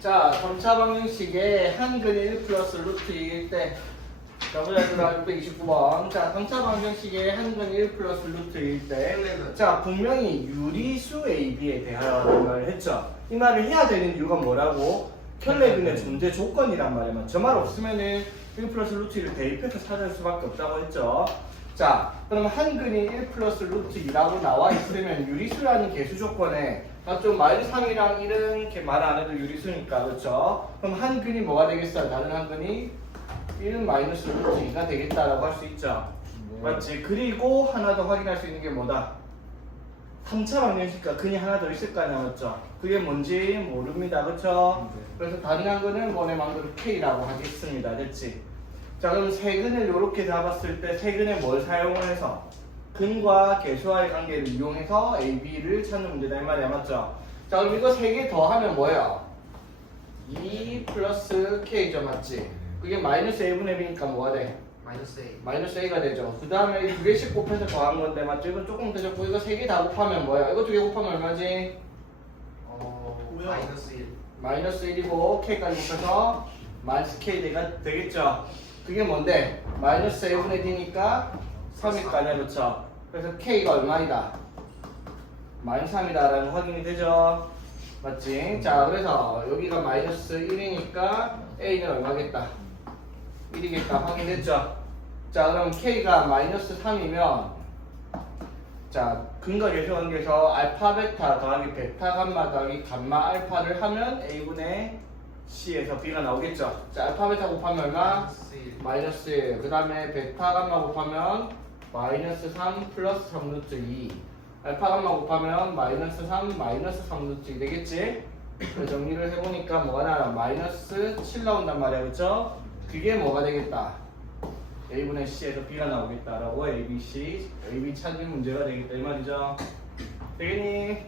자, 3차 방정식의 한근이 1 플러스 루트 2일 때 W가 629번. 자, 3차 방정식의 한근이 1 플러스 루트 2일 때 자, 분명히 유리수 AB에 대하여 말을 했죠. 이 말을 해야 되는 이유가 뭐라고? 켈레빈의 존재 조건이란 말이야. 저 말 없으면은 1 플러스 루트 2를 대입해서 찾을 수밖에 없다고 했죠. 자, 그럼 한근이 1 플러스 루트 2라고 나와 있으면 유리수라는 개수 조건에 좀 마이너스 3이랑 1은 이렇게 말 안 해도 유리수니까, 그렇죠? 그럼 한근이 뭐가 되겠어요? 다른 한근이 1은 마이너스 루트 2가 되겠다라고 할 수 있죠. 맞지? 그리고 하나 더 확인할 수 있는 게 뭐다? 3차 방정식과 근이 하나 더 있을 거 아니야, 맞죠? 그게 뭔지 모릅니다, 그렇죠? 그래서 다른 한근은 원의 망대로 K라고 하겠습니다, 됐지? 자, 그럼 세근을 이렇게 잡았을 때 세근에 뭘 사용을 해서 근과 개수와의 관계를 이용해서 A, B를 찾는 문제다 이 말이야, 맞죠? 자, 그럼 이거 세 개 더하면 뭐예요? 2 플러스 K죠, 맞지? 그게 마이너스 A분의 B니까 뭐가 돼? 마이너스 A. 마이너스 A가 되죠. 그 다음에 두 개씩 곱해서 더한 건데, 맞죠? 이건 조금 더 적고 이거 세 개 다 곱하면 뭐야? 이거 두 개 곱하면 얼마지? 마이너스 1. 마이너스 1이고 K까지 곱해서 마이너스 K가 되겠죠? 그게 뭔데? 마이너스 A분의 D니까 3일 거 아니야, 그렇죠? 그래서 K가 얼마이다? 마이너스 3이다 라는 확인이 되죠? 맞지? 자, 그래서 여기가 마이너스 1이니까 A는 얼마겠다? 1이겠다 확인됐죠? 자, 그럼 K가 마이너스 3이면 자, 근과 계수 관계에서 알파 베타 더하기 베타 감마 더하기 감마 알파를 하면 A분의 C에서 B가 나오겠죠? 자, 알파 베타 곱하면 얼마? 마이너스 1. 마이너스 1. 그 다음에 베타 감마 곱하면 마이너스 3 플러스 3 루트 2. 알파 감마 곱하면 마이너스 3 마이너스 3 루트 2 되겠지? 그래서 정리를 해보니까 뭐가 나와? 마이너스 7 나온단 말이야, 그쵸? 그게 뭐가 되겠다? A분의 C에서 B가 나오겠다라고 A, B, C, A, B 찾는 문제가 되겠다 이 말이죠. 되겠니?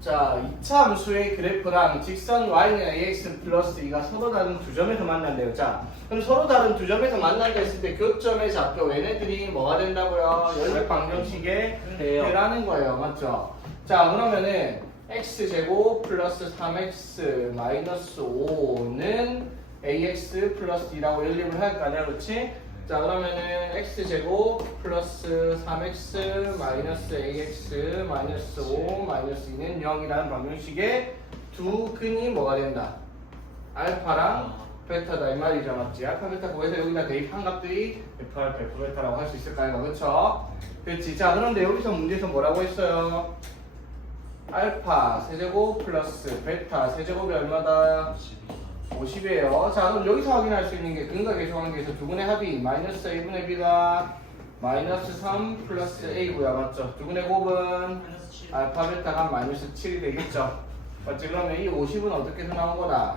자, 2차 함수의 그래프랑 직선 y는 ax 플러스 2가 서로 다른 두 점에서 만난대요. 자, 그럼 서로 다른 두 점에서 만난다 했을 때 교점의 좌표 얘네들이 뭐가 된다고요? 연립 방정식의 해라는 거예요. 맞죠? 자, 그러면은 x제곱 플러스 3x 마이너스 5는 ax 플러스 2라고 연립을 할 거 아니야, 그렇지? 자, 그러면은 x제곱 플러스 3x 마이너스 ax 마이너스 5 마이너스 2는 0이라는 방정식의 두 근이 뭐가 된다? 알파랑 베타다 이 말이죠, 맞지? 알파 베타 구해서 여기다 대입한 값들이 F1, F 베타라고 할 수 있을까요? 그렇죠? 그렇지. 자, 그런데 여기서 문제에서 뭐라고 했어요? 알파 세제곱 플러스 베타 세제곱이 얼마다? 50이에요. 자, 그럼 여기서 확인할 수 있는 게 근과 계수 관계에서 두 분의 합이 마이너스 A분의 B가 마이너스 3 플러스 A고요. 맞죠? 두 분의 곱은 알파 베타가 마이너스 7이 되겠죠? 맞지? 그러면 이 50은 어떻게 해서 나온 거다?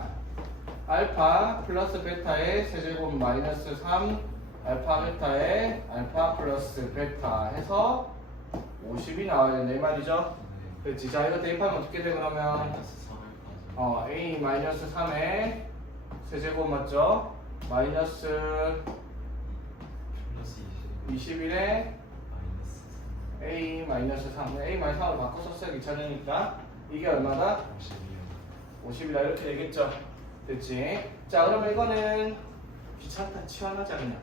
알파 플러스 베타의 세제곱 마이너스 3 알파 베타의 알파 플러스 베타 해서 50이 나와야 된다 이 말이죠? 그렇지. 자, 이거 대입하면 어떻게 돼 그러면? A 마이너스 3의 세제곱 맞죠? 마이너스 21에 A 마이너스 3 A 마이너스 3을 바꿔 썼어야 귀찮으니까 이게 얼마다? 50이다 이렇게 되겠죠? 됐지? 자, 그러면 이거는 귀찮다 치환하자 그냥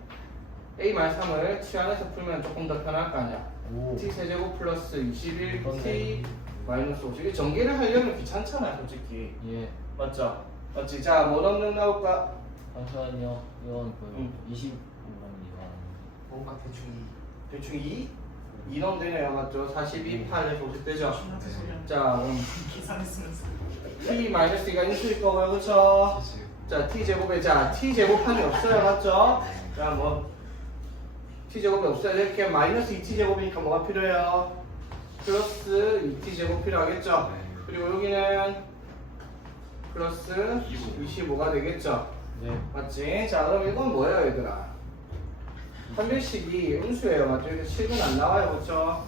A 마이너스 3을 치환해서 풀면 조금 더 편할 거 아니야? T 세제곱 플러스 21 T 마이너스 50. 전개를 하려면 귀찮잖아, 솔직히. 예. 맞죠? 맞지? 자, 뭐 넣는 나올까? 잠시만요. 이건 응. 25번이가 뭔가 대충 2. 대충 2? 2 넣으면 되네요, 맞죠? 42, 8에서 50 되죠? 자, 그럼 계산했으면서. T 마이너스 2가 인수일 거고요, 그쵸? 자, T 제곱에, 자, T 제곱함이 없어요, 맞죠? 자, 뭐, T 제곱이 없어요. 이렇게 마이너스 2T 제곱이니까 뭐가 필요해요? 플러스 2T 제곱 필요하겠죠? 그리고 여기는 플러스 25가 되겠죠? 네. 맞지? 자, 그럼 이건 뭐예요, 얘들아? 판별식이 음수예요, 맞죠? 이거 식은 안 나와요, 그렇죠?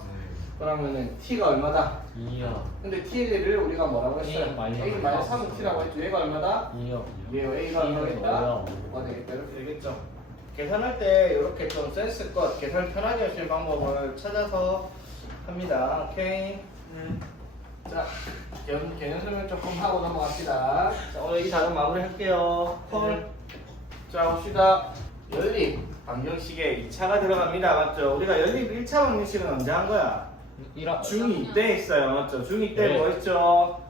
그러면은 t가 얼마다? 2요. 근데 t를 우리가 뭐라고 했어요? A 마이너스 A 마이너스 3은 t라고 했죠. 얘가 얼마다? 2요. 얘요. A가 얼마겠다? 뭐가 되겠다? 이렇게 되겠죠? 계산할 때 이렇게 좀 센스껏 계산 편하게 하실 방법을 찾아서 합니다. 오케이? 자, 개념 설명 조금 하고 넘어갑시다. 자, 오늘 이 단원 마무리할게요. 콜. 자, 봅시다. 연립 방정식에 2차가 들어갑니다. 맞죠? 우리가 연립 1차 방정식은 언제 한 거야? 중2 때 했어요. 맞죠? 중2 때 네. 뭐 했죠?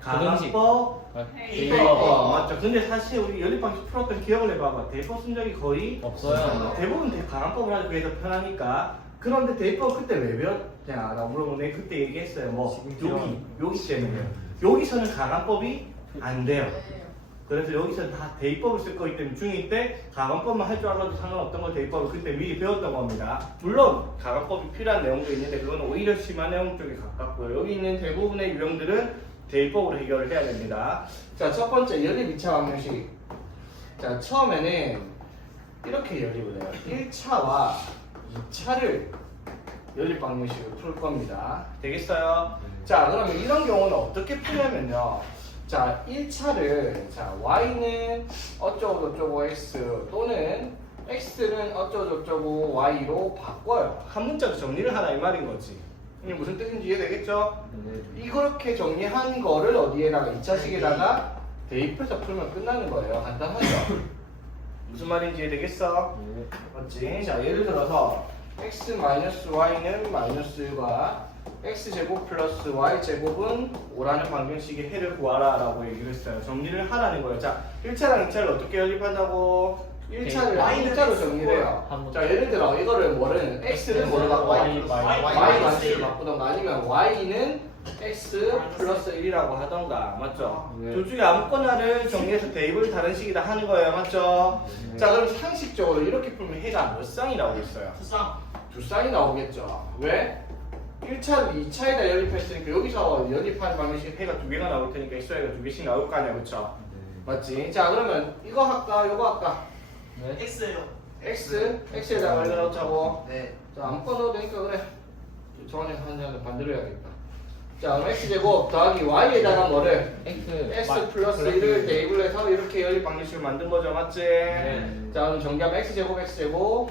부등식. 가항법, 대입법. 대입법. 맞죠? 근데 사실 우리 연립 방식 풀었던 기억을 해봐봐. 대입법 쓴 적이 거의 없어요. 대부분 가항법을 하죠. 그게 더 편하니까. 그런데 대입법 그때 왜 배웠냐? 나 물어보네. 그때 얘기했어요. 뭐 여기 때문에요. 여기서는 가항법이 안 돼요. 그래서 여기서 다 대입법을 쓸 거기 때문에 중2 때 가강법만 할 줄 알아도 상관없던 걸 대입법을 그때 미리 배웠던 겁니다. 물론 가강법이 필요한 내용도 있는데 그건 오히려 심한 내용 쪽에 가깝고요. 여기 있는 대부분의 유형들은 대입법으로 해결을 해야 됩니다. 자, 첫 번째 연립 2차 방정식. 자, 처음에는 이렇게 연립을 해요. 1차와 2차를 연립 방정식으로 풀 겁니다. 되겠어요? 자, 그러면 이런 경우는 어떻게 풀냐면요. 자, 1차를 자 y는 어쩌고저쩌고 x 또는 x는 어쩌고저쩌고 y로 바꿔요. 한 문자로 정리를 하라 이 말인 거지. 이게 무슨 뜻인지 이해되겠죠? 이렇게 정리한 거를 어디에다가 2차식에다가 대입해서 풀면 끝나는 거예요. 간단하죠? 무슨 말인지 이해되겠어? 맞지? 자, 예를 들어서 x-y는 -1과 x제곱 플러스 y제곱은 5라는 방정식의 해를 구하라 라고 얘기를 했어요. 정리를 하라는 거예요. 자, 1차랑 2차를 어떻게 연립한다고? 1차를 y자로 정리를 해요. 자, 예를 들어 이거를 뭐를 x는 뭐를 바꿔? y 마이너스를 바꾸던가 아니면 y는 x 플러스 1이라고 하던가 맞죠? 네. 둘 중에 아무거나를 정리해서 대입을 다른 식이다 하는 거예요. 맞죠? 자, 그럼 상식적으로 이렇게 풀면 해가 몇 쌍이 나오겠어요? 두 쌍이 나오겠죠. 왜? 1차를 2차에다 연립했으니까 여기서 연립한 방정식 해가 두 개가 나올 테니까 xy가 두 개씩 나올 거 아니야, 그쵸? 맞지? 자, 그러면 이거 할까? 이거 할까? 네. X예요. x에다가 얼마 넣자고? 네. 자, 아무거나 넣어도 되니까 그래. 정한이 한 잔을 반대로 해야겠다. 자, 그럼 x제곱 더하기 y에다가 뭐를? x 플러스 1을 대입을 해서 이렇게 연립 방정식을 만든 거죠, 맞지? 자, 그럼 정리하면 x제곱 x제곱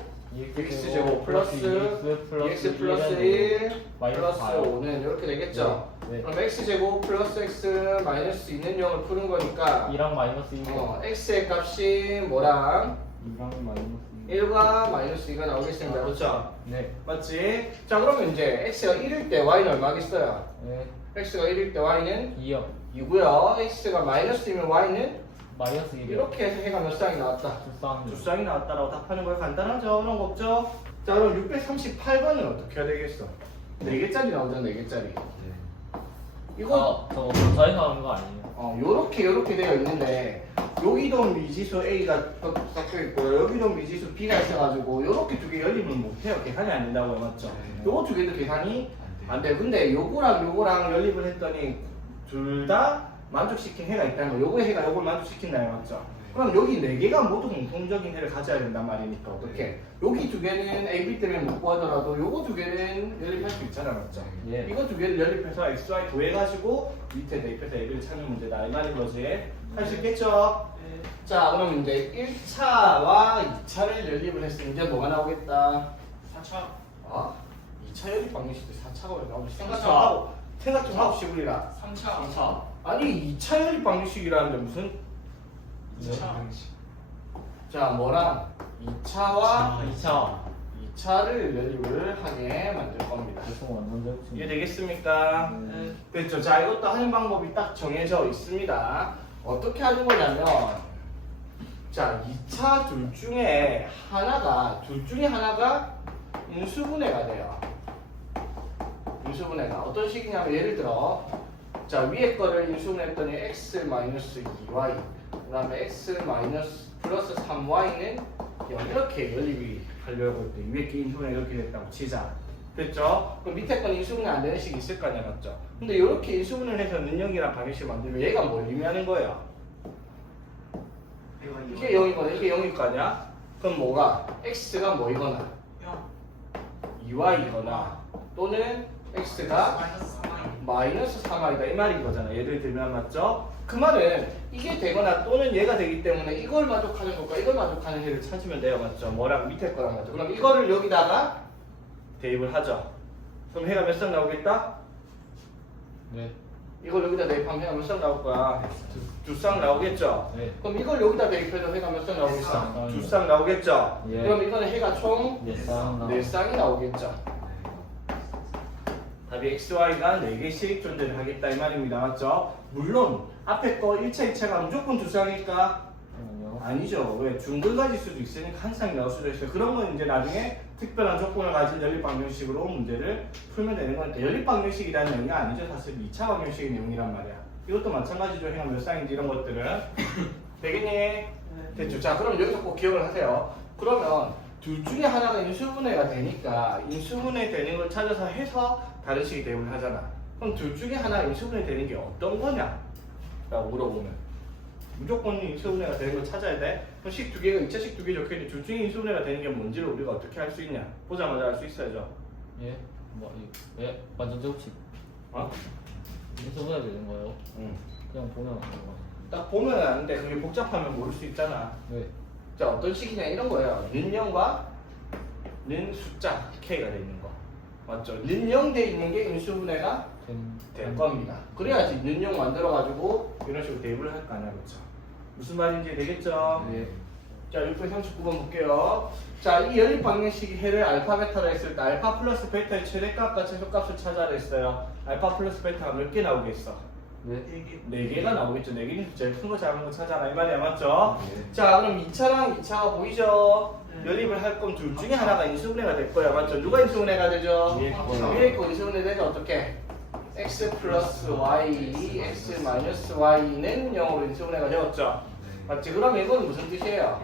플러스 2x 플러스 1 플러스 5는 이렇게 되겠죠? 네. 그럼 x제곱 플러스 x 마이너스 있는 0을 푸는 거니까 2랑 마이너스 1. x의 값이 뭐랑 2랑 마이너스 1과 마이너스 2가 나오겠습니다. 그렇죠? 네. 맞지? 자, 그러면 이제 x가 1일 때 y는 얼마겠어요? 네. x가 1일 때 y는 2요. 2고요. x가 마이너스이면 y는 마이너스 1이요. 이렇게 해서 해가 몇 쌍이 나왔다? 두 쌍이 나왔다라고 답하는 거예요. 간단하죠? 그런 거 없죠? 자, 그럼 638번은 어떻게 해야 되겠어? 4개짜리 나오잖아, 4개짜리. 이거 저 저희 나오는 거 아니에요? 요렇게 되어 있는데 여기도 미지수 A가 섞여 있고요. 여기도 미지수 B가 있어가지고 요렇게 두 개 연립을 못해요. 계산이 안 된다고요. 맞죠? 요거 두 개도 계산이 안 돼요. 근데 요거랑 연립을 했더니 둘 다 만족시킨 해가 있다는 거. 요거의 해가 요걸 만족시킨다는 거 맞죠? 그럼 여기 4개가 모두 공통적인 해를 가져야 된단 말이니까 어떻게? 여기 두 개는 AB 때문에 못 구하더라도 요거 두 개는 연립할 수 있잖아, 맞죠? 예. 이거 두 개를 연립해서 XY 구해가지고 밑에 대입해서 AB를 찾는 문제다 이 말인 거지. 할 수 있겠죠? 자, 그럼 이제 1차와 2차를 연립을 했으면 이제 뭐가 나오겠다? 4차. 2차 연립 방정식도 4차가 왜 나오지? 삼차. 생각 좀 하고 시부리라. 3차. 아니 2차 연립 방정식이라는데 무슨? 2차. 자, 뭐랑 2차와 2차. 2차를 연립을 하게 만들 겁니다. 대충 완전 이해되겠습니까? 네. 됐죠? 자, 이것도 하는 방법이 딱 정해져 있습니다. 어떻게 하는 거냐면, 자, 2차 둘 중에 하나가 인수분해가 돼요. 인수분해가 어떤 식이냐면 예를 들어, 자, 위에 거를 인수분해했더니 x-2y, 그 다음에 x 플러스 3y는 이렇게 연립이 하려고 했더니 위에 게 인수분해 이렇게 됐다고 치자. 됐죠? 그럼 밑에 건 인수분해 안 되는 식이 있을 거 아니야, 맞죠? 근데 이렇게 인수분해를 해서 능력이랑 방정식을 만들면 얘가 뭘 의미하는 거예요? 이게 0이거나 이게 0일 거 아니야? 그럼 뭐가? x가 뭐이거나 2y이거나 또는 x가 마이너스 3y다 이 말인 거잖아. 예를 들면 맞죠? 그 말은 이게 되거나 또는 얘가 되기 때문에 이걸 만족하는 것과 이걸 만족하는 해를 찾으면 돼요. 맞죠? 뭐랑 밑에 거랑 맞죠? 그럼 이거를 여기다가 대입을 하죠. 그럼 해가 몇 쌍 나오겠다? 네. 이걸 여기다 대입하면 해가 몇 쌍 나올 거야? 두 쌍 나오겠죠? 네. 그럼 이걸 여기다 대입해도 해가 몇 쌍 나오겠어? 쌍. 두 쌍 나오겠죠? 예. 그럼 이거는 해가 총 네 쌍. 네 쌍이 나오겠죠? 답이 XY가 4개씩 존재를 하겠다 이 말입니다. 맞죠? 물론 앞에 거 1차, 2차가 무조건 두 쌍일까? 아니죠. 왜? 중근가지수도 있으니까 한 쌍이 나올 수도 있어요. 그런 건 이제 나중에 특별한 조건을 가진 연립방정식으로 문제를 풀면 되는 거니까 연립방정식이라는 내용이 아니죠. 사실 2차 방정식의 내용이란 말이야. 이것도 마찬가지죠. 해가 몇 쌍인지 이런 것들은. 되겠니? 됐죠. 자, 그럼 여기서 꼭 기억을 하세요. 그러면 둘 중에 하나가 인수분해가 되니까 인수분해 되는 걸 찾아서 해서 다른 식이 대입을 하잖아. 그럼 둘 중에 하나 인수분해 되는 게 어떤 거냐? 라고 물어보면 무조건 인수분해가 되는 걸 찾아야 돼. 그럼 식 두 개가 2차식 두 개 적혀있는데 둘 중에 인수분해가 되는 게 뭔지를 우리가 어떻게 할 수 있냐? 보자마자 알 수 있어야죠. 예. 예. 완전 제곱식. 어? 인수분해 되는 거예요. 응. 그냥 보면 아는 거. 딱 보면 아는데 그게 복잡하면 모를 수 있잖아. 네. 자, 어떤 식이냐 이런 거예요. 는영과 는 숫자 k가 돼 있는 거. 맞죠? 는영 돼 있는 게 인수분해가 될 겁니다. 그래야지 는영 만들어가지고 이런 식으로 대입을 할 거 아니야, 그렇죠? 무슨 말인지 되겠죠? 네. 자, 639번 볼게요. 자, 이 연립 방정식이 해를 알파 베타로 했을 때 알파 플러스 베타의 최대값과 최소값을 찾아야 했어요. 알파 플러스 베타가 몇 개 나오겠어? 네. 4개가 나오겠죠. 4개 중에서 제일 큰 거 작은 거 찾아라 이 말이야, 맞죠? 네. 자, 그럼 2차랑 2차가 보이죠? 네. 연립을 할 거면 둘 중에 하나가 인수분해가 될 거야, 맞죠? 누가 인수분해가 되죠? 위에 거. 위에 거 인수분해 되죠? 어떻게? x 플러스 y, x 마이너스 y는 0으로 인수분해가 되었죠? 맞지? 그럼 이건 무슨 뜻이에요?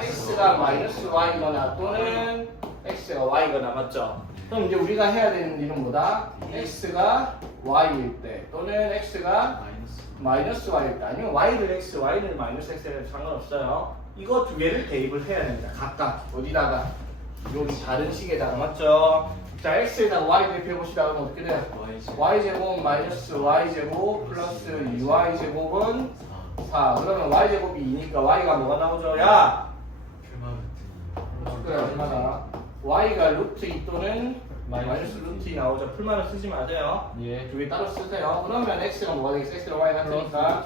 x가 마이너스 y거나 또는 x가 y거나, 맞죠? 그럼 이제 우리가 해야 되는 일은 뭐다? x가 y일 때 또는 x가 마이너스 y일 때 아니면 y를 x, y를 마이너스 x 해도 상관없어요. 이거 두 개를 대입을 해야 됩니다. 각각 어디다가? 여기 다른 식에다가, 맞죠? 자, x에다가 y 대입해 봅시다. 그럼 어떻게 돼요? y제곱 마이너스 y제곱 플러스 2y제곱은 4. 그러면 y제곱이 2니까 y가 뭐가 나오죠? 야! 그래, 얼마나? y가 루트 2 또는 마이너스 루트 2 나오죠. 풀만은 쓰지 마세요. 예. 두 개 따로 쓰세요. 그러면 x가 뭐가 되겠어? x랑 y 같으니까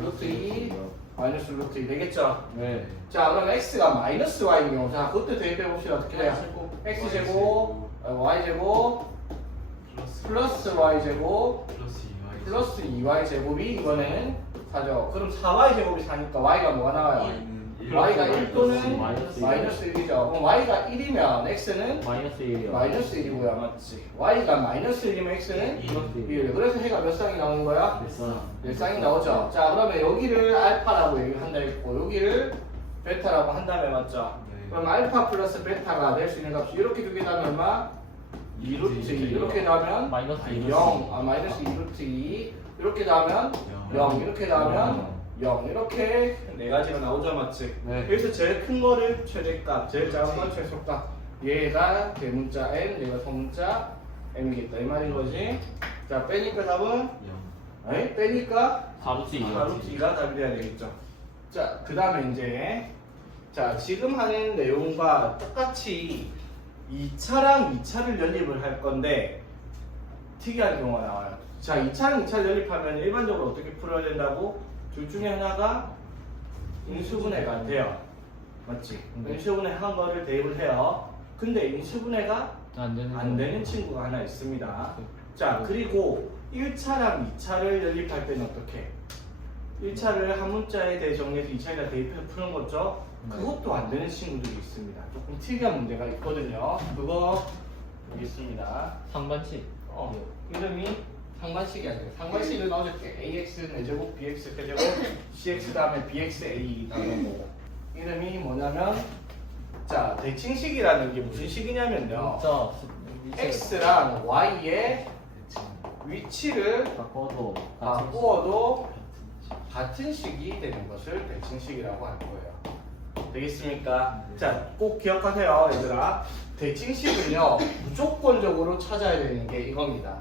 루트 2 마이너스 루트 2 되겠죠? 네. 자, 그럼 x가 마이너스 y인 경우, 자, 그것도 대입해 봅시다. 어떻게 돼요? x제곱, y제곱, 플러스 y제곱, 플러스 2y제곱이 이번에는 4죠. 그럼 4y제곱이 4니까 y가 뭐가 나와요? y가 1 또는 마이너스 1이죠. 그럼 y가 1이면 x는 마이너스 1이요. 마이너스 1이고요. 맞지? y가 마이너스 1이면 x는 플러스 1. 그래서 해가 몇 쌍이 나오는 거야? 됐어. 1쌍이 나오죠. 자, 그러면 여기를 알파라고 얘기를 한다 했고 여기를 베타라고 한 다음에, 맞죠? 그럼 알파 플러스 베타가 될 수 있는 값이 이렇게 두 개 나면 얼마? 2루트 2. 이렇게 나면 마이너스 2. 0. 마이너스 2루트 2. 이렇게 나면 0. 이렇게 나면 0. 이렇게 네 가지가 나오죠, 맞지? 네. 여기서 제일 큰 거를 최대값, 제일 작은 건 최소값. 얘가 대문자 n, 얘가 소문자 m이겠다 이 말인 거지. 자, 빼니까 답은? 아니, 빼니까 4루트 2. 4루트2가 답이 돼야 되겠죠. 자, 그 다음에 이제 자, 지금 하는 내용과 똑같이 2차랑 2차를 연립을 할 건데 특이한 경우가 나와요. 자, 2차랑 2차를 연립하면 일반적으로 어떻게 풀어야 된다고? 둘 중에 하나가 인수분해가 돼요. 맞지? 네. 인수분해 한 거를 대입을 해요. 근데 인수분해가 안 되는 친구가 하나 있습니다. 자, 그리고 1차랑 2차를 연립할 때는 어떻게? 1차를 한 문자에 대해 정리해서 2차에다 대입해서 푸는 거죠? 그것도 안 되는 친구들이 있습니다. 조금 특이한 문제가 있거든요. 그거 여기 있습니다. 상반식. 이름이 상반식이 아니에요. 상반식은 어저께 ax 4제곱, bx 세제곱, cx 다음에 bx a 다음에 거고. 이름이 뭐냐면, 자, 대칭식이라는 게 무슨 식이냐면요. 자, x랑 y의 위치를 바꾸어도 같은 식이 되는 것을 대칭식이라고 할 거예요. 되겠습니까? 자, 꼭 기억하세요, 얘들아. 대칭식은요, 무조건적으로 찾아야 되는 게 이겁니다.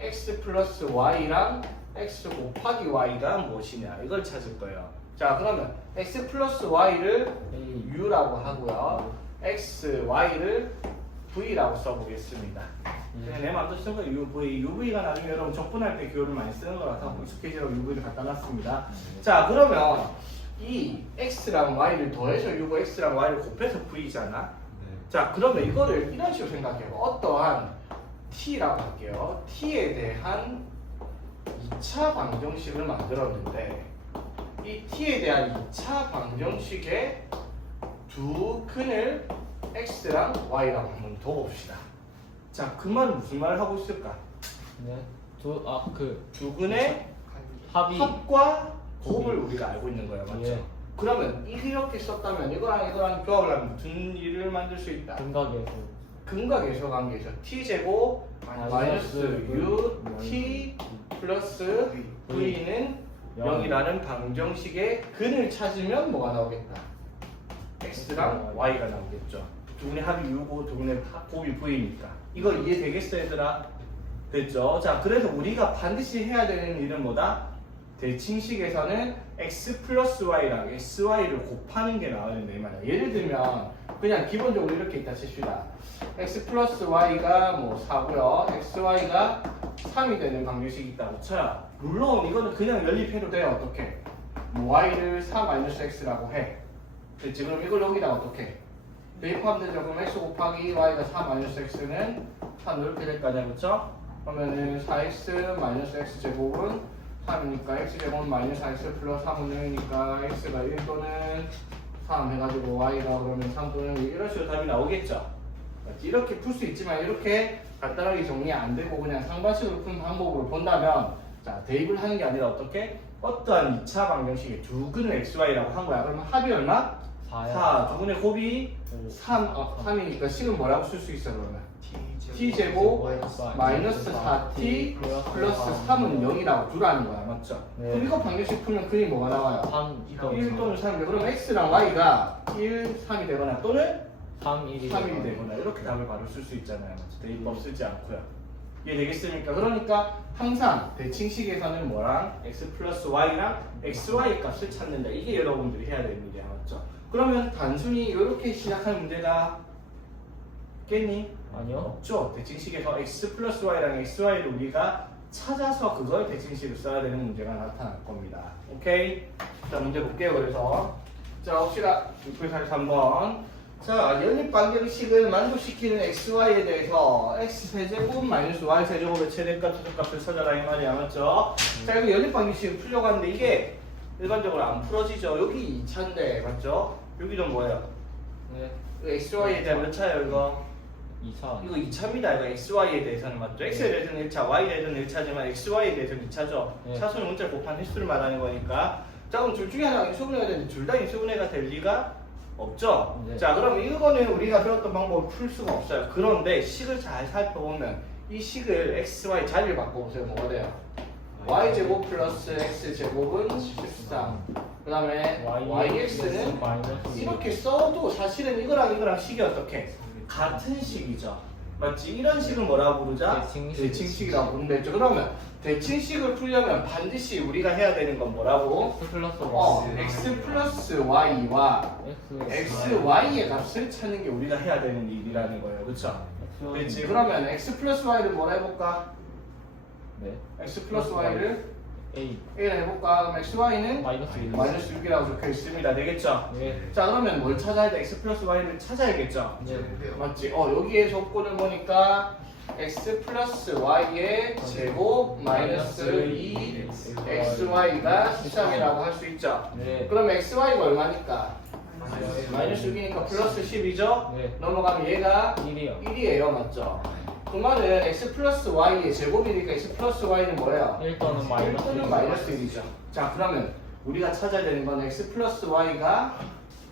x 플러스 y랑 x 곱하기 y가 무엇이냐, 이걸 찾을 거예요. 자, 그러면 x 플러스 y를 u라고 하고요. x, y를 v라고 써보겠습니다. 그냥 내 마음대로 쓴 거예요. UV. UV가 나중에 여러분 적분할 때 기호를 많이 쓰는 거라서 익숙해지라고 UV를 갖다 놨습니다. 자, 그러면 이 X랑 Y를 더해서 U고 X랑 Y를 곱해서 V잖아. 자, 그러면 이거를 이런 식으로 생각해요. 어떠한 T라고 할게요. T에 대한 2차 방정식을 만들었는데 이 T에 대한 2차 방정식의 두 근을 X랑 Y라고 한번 둬봅시다. 자, 그 말은 무슨 말을 하고 있을까? 네. 두 근의 합이 합과 곱을 우리가 알고 있는 거예요, 맞죠? 예. 그러면 이렇게 썼다면 이거랑 이거랑 조합을 하면 무슨 일을 만들 수 있다? 근각에서 근각에서 관계에서 t제곱 마이너스 u t 플러스 v는 0이라는 방정식의 근을 찾으면 뭐가 나오겠다? x랑 y가 나오겠죠. 두 분의 합이 u고 두 분의 곱이 v니까 이거 이해되겠어 얘들아? 됐죠? 자, 그래서 우리가 반드시 해야 되는 일은 뭐다? 대칭식에서는 x 플러스 y랑 xy를 곱하는 게 나와야 된다 이 말이야. 예를 들면 그냥 기본적으로 이렇게 있다 칩시다. x 플러스 y가 뭐 4고요 xy가 3이 되는 방정식이 있다고 쳐요. 물론 이거는 그냥 연립해도 돼요. 어떻게? 뭐 y를 4-x라고 해. 됐지? 그럼 이걸 여기다 어떻게? 대입하면 되죠. 그럼 x 곱하기 y가 4-x는 3 이렇게 될 거 아니야, 그쵸? 그러면은 4x x 제곱은 3이니까 x제곱은 마이너스 x 플러스 3은 0이니까 x가 1 또는 3 해가지고 y가 그러면 3 또는 1 이런 식으로 답이 나오겠죠. 맞지? 이렇게 풀 수 있지만 이렇게 간단하게 정리 안 되고 그냥 상반식으로 푸는 방법으로 본다면 자, 대입을 하는 게 아니라 어떻게? 어떠한 2차 방정식의 두 근을 xy라고 한 거야. 그러면 합이 얼마? 4. 두 근의 곱이 3이니까 식은 뭐라고 쓸 수 있어 그러면? t제곱 마이너스 4t 플러스 3은 0이라고 두라는 거야, 맞죠? 네. 그럼 이거 방정식 풀면 근이 뭐가 나와요? 3 1 또는 3이 그럼 x랑 y가 1, 3이 되거나 또는 3, 1이 3일이 되거나 이렇게 답을 바로 쓸 수 있잖아요. 맞죠? 대입법 쓰지 않고요. 이해되겠습니까? 그러니까 항상 대칭식에서는 뭐랑 x 플러스 y랑 xy 값을 찾는다. 이게 여러분들이 해야 되는 일이야, 맞죠? 그러면 단순히 이렇게 시작하는 문제가 있겠니? 아니요. 없죠. 대칭식에서 x 플러스 y랑 xy를 우리가 찾아서 그걸 대칭식으로 써야 되는 문제가 나타날 겁니다. 오케이? 자, 문제 볼게요. 그래서 자, 봅시다. 643번. 자, 연립 방정식을 만족시키는 xy에 대해서 x세제곱 마이너스 y세제곱의 최대값, 최소값을 찾아라 이 말이야, 맞죠? 자, 이거 연립 방정식을 풀려고 하는데 이게 일반적으로 안 풀어지죠. 여기 2차인데, 맞죠? 여기는 뭐예요? 네. xy에 대한 몇 차예요, 이거? 2차. 이거 2차입니다. 이거 xy에 대해서는 맞죠? x에 대해서는 1차, y에 대해서는 1차지만 xy에 대해서는 2차죠. 네. 차수는 문자를 곱한 횟수를 말하는 거니까. 자, 그럼 둘 중에 하나가 인수분해가 되는데 둘 다 인수분해가 될 리가 없죠? 네. 자, 그럼 이거는 우리가 배웠던 방법을 풀 수가 없어요. 그런데 식을 잘 살펴보면 이 식을 xy 자리를 바꿔보세요. 뭐가 돼요? y제곱 플러스 x제곱은 13. 그 다음에 yx는 이렇게 써도 사실은 이거랑 식이 어떻게? 같은 식이죠. 맞지? 이런 식을 뭐라고 부르자? 대칭식이라고 부르면 되죠. 그러면 대칭식을 풀려면 반드시 우리가 해야 되는 건 뭐라고? x 플러스 x 플러스 y와 xy의 값을 찾는 게 우리가 해야 되는 일이라는 거예요. 그렇죠? 그렇지. 그러면 x 플러스 y를 뭐라 해볼까? 네. x 플러스 y를 A. A라 해볼까? 그럼 xy는 마이너스 1. 마이너스 6이라고 적혀 있습니다. 되겠죠? 네. 자, 그러면 뭘 찾아야 돼? x 플러스 y를 찾아야겠죠? 네. 맞지? 여기에 조건을 보니까 x 플러스 y의 제곱 마이너스 2 xy가 13이라고 할 수 있죠? 네. 그럼 xy가 얼마니까? 마이너스 6이니까 플러스 10이죠? 네. 넘어가면 얘가 1이요. 1이에요, 맞죠? 그 말은 x 플러스 y의 제곱이니까 x 플러스 y는 뭐예요? 1 또는 1 마이너스 또는 마이너스 1이죠. 자, 그러면 우리가 찾아야 되는 건 x 플러스 y가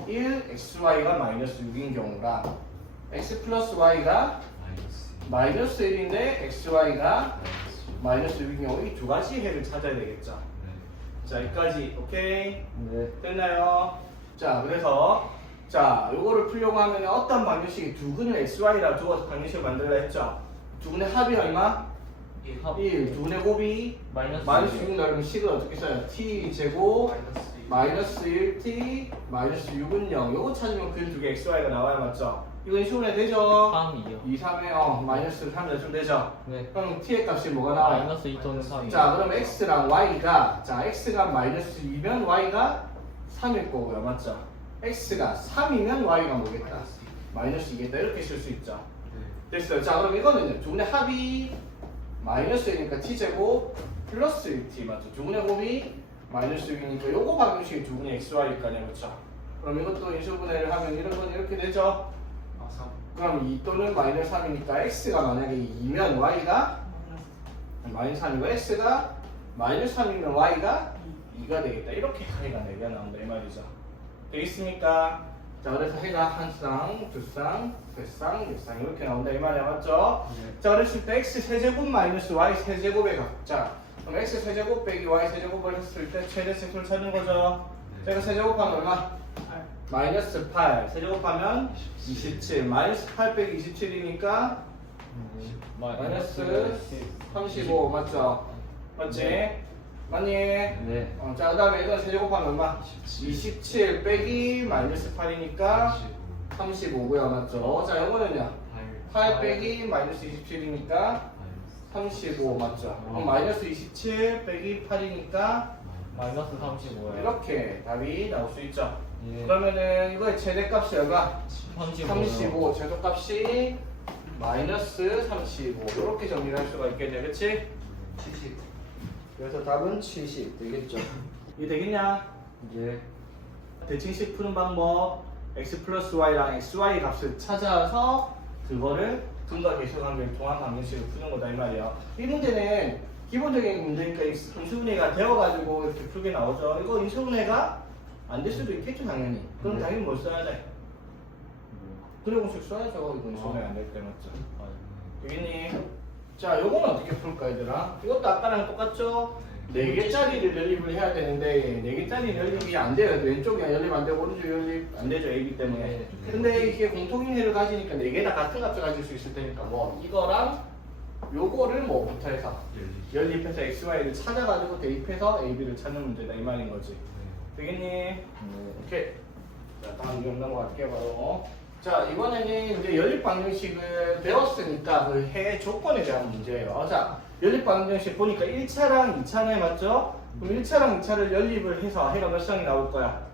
1, xy가 마이너스 6인 경우가 x 플러스 y가 마이너스 1인데 xy가 마이너스 6인 경우 이 두 가지 해를 찾아야 되겠죠. 자, 여기까지 오케이? 네. 됐나요? 자, 그래서 자, 요거를 풀려고 하면 어떤 방정식이 두 근을 xy라 두어서 방정식을 만들라 했죠? 두 근의 합이 얼마? 1. 두 근의 곱이 마이너스 6인가 그러면 식을 어떻게 써요? t 제곱 마이너스 1t 마이너스 6은 0. 요거 찾으면 근 두 개 xy가 나와요, 맞죠? 이거 인수분해 되죠? 3이요. 2, 3에 마이너스 3 넣으면 되죠? 네. 그럼 t의 값이 뭐가 나와요? 마이너스 2 또는 3이요. 자, 그럼 x랑 y가 x가 마이너스 2면 y가 3일 거고요. 맞죠? x가 3이면 y가 뭐겠다? 마이너스 2겠다. 이렇게 쓸 수 있죠. 됐어요. 자, 그럼 이거는요. 두 분의 합이 마이너스 1이니까 t제곱 플러스 1t 맞죠? 두 분의 곱이 마이너스 6이니까 요거 방정식이 두 분의 xy일 거 아니에요. 그렇죠? 그럼 이것도 인수분해를 하면 이런 건 이렇게 되죠? 아, 3. 그럼 2 또는 마이너스 3이니까 x가 만약에 2면 y가 마이너스 3이고 x가 마이너스 3이면 y가 2가 되겠다. 이렇게 해가 4개가 나온다 이 말이죠. 되겠습니까? 자, 그래서 해가 한 쌍, 두 쌍, 세 쌍, 네 쌍 이렇게 나온다 이 말이야. 맞죠? 자, 그랬을 때 x 세제곱 마이너스 y 세제곱의 값. 자, 그럼 x 세제곱 빼기 y 세제곱을 했을 때 최대 세수를 찾는 거죠. 제가 세제곱하면 얼마? 마이너스 8 세제곱하면 27 마이너스 8 빼기 27이니까 마이너스 35 맞죠? 맞지? 맞니? 네. 자, 그 다음에 이건 세제곱하면 얼마? 27 빼기 마이너스 8이니까 35고요 맞죠? 자, 이거는요 8 빼기 마이너스 27이니까 35 맞죠? 그럼 마이너스 27 빼기 8이니까 마이너스 35요. 이렇게 답이 나올 수 있죠. 예. 그러면은 이거의 최대값이 얼마? 35. 35 최소값이 마이너스 35 이렇게 정리를 할 수가 있겠네. 그치? 70. 그래서 답은 70 되겠죠. 이게 되겠냐? 예. 대칭식 푸는 방법 x 플러스 y랑 xy 값을 찾아서 그거를 근과 계수 관계를 통한 방정식을 푸는 거다 이 말이야. 이 문제는 기본적인 문제니까 인수분해가 되어가지고 이렇게 풀게 나오죠. 이거 인수분해가 안 될 수도 있겠죠 당연히. 그럼 네. 당연히 뭘 써야 돼? 그래 공식 써야죠. 이거 인수분해 안 될 때 맞죠? 되겠니? 자, 요거는 어떻게 풀까 얘들아? 이것도 아까랑 똑같죠? 4개짜리를 연립을 해야 되는데 4개짜리 연립이 안 돼요. 왼쪽이 연립 안 되고 오른쪽 연립 안 되죠. AB 때문에. 네. 근데 이게 공통인해를 가지니까 4개 다 같은 값을 가질 수 있을 테니까 뭐 이거랑 요거를 뭐부터 해서 연립해서 XY를 찾아가지고 대입해서 AB를 찾는 문제다 이 말인 거지. 되겠니? 네. 오케이. 자, 다음 경 넘어갈게요 바로. 자, 이번에는 이제 연립 방정식을 배웠으니까 그 해 조건에 대한 문제예요. 자, 연립 방정식 보니까 1차랑 2차네 맞죠? 그럼 1차랑 2차를 연립을 해서 해가 몇 쌍이 나올 거야?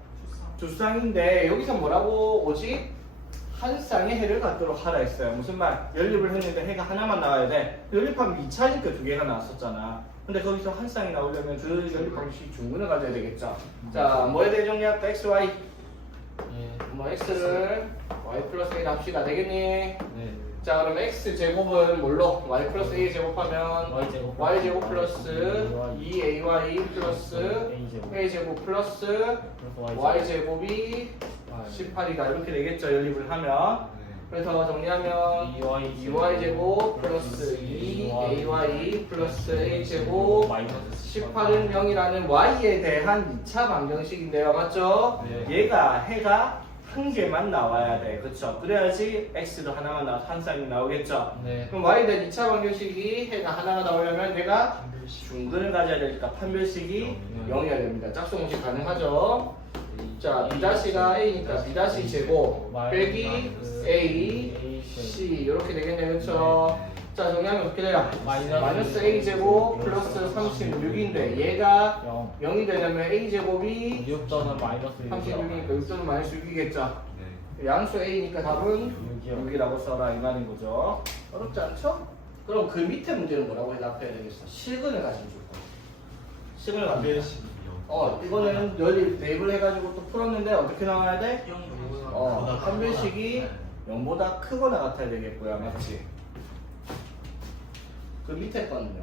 두 쌍인데 여기서 뭐라고 오지? 한 쌍의 해를 갖도록 하라 했어요. 무슨 말? 연립을 했는데 해가 하나만 나와야 돼. 연립하면 2차니까 두 개가 나왔었잖아. 근데 거기서 한 쌍이 나오려면 그 연립 방정식 중근을 가져야 되겠죠. 자, 뭐에 대해 정리할까? x, y. 예. 뭐 x를 y 플러스 a 합시다. 되겠니? 네. 자, 그럼 x 제곱은 뭘로? y 플러스 a 제곱하면 y 제곱 플러스 2ay 플러스 a 제곱 플러스 y 제곱이 18이다. 이렇게 되겠죠. 연립을 하면. 그래서 정리하면 2y 제곱 플러스 2ay 플러스 a 제곱 18은 0이라는 y에 대한 2차 방정식인데요. 맞죠? 네. 얘가 해가 한 개만 나와야 돼. 그렇죠? 그래야지 x도 하나만 나와서 한 쌍이 나오겠죠? 네. 그럼 y에 대한 2차 방정식이 해가 하나가 나오려면 얘가 중근을 가져야 되니까 판별식이 0이어야 됩니다. 짝수공식 가능하죠? 자, b-가 a니까 b' 제곱 빼기 a c 이렇게 되겠네요. 그렇죠? 자, 정리하면 어떻게 돼요? 마이너스 a 제곱 플러스 36인데 얘가 0이 되려면 a 제곱이 6 또는 마이너스 36이니까 6 또는 마이너스 6이겠죠? 양수 a니까 답은 6이라고 써라 이 말인 거죠. 어렵지 않죠? 그럼 그 밑에 문제는 뭐라고 해답해야 되겠어? 실근을 가진 줄 거야. 실근을 가진 이거는 연립 대입을 해가지고 또 풀었는데 어떻게 나와야 돼? 판별식이 0보다 크거나 같아야 되겠고요. 맞지? 그 밑에 거는요.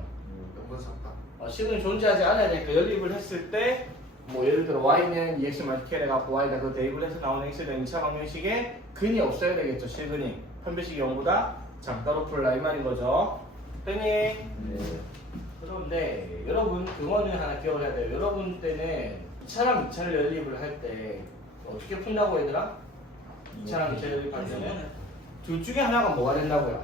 식은 존재하지 않아야 되니까 연립을 했을 때 뭐 예를 들어 y는 2x k 해갖고 y가 그 대입을 해서 나오는 x에 대한 2차 방정식에 근이 없어야 되겠죠. 실근이. 판별식이 0보다 작다로 풀라 이 말인 거죠. 되니? 네. 그런데 여러분 그거는 하나 기억을 해야 돼요. 여러분 때는 2차랑 2차를 연립을 할 때 어떻게 푼다고 얘들아? 2차랑 2차 연립할 때는 둘 중에 하나가 뭐가 된다고요?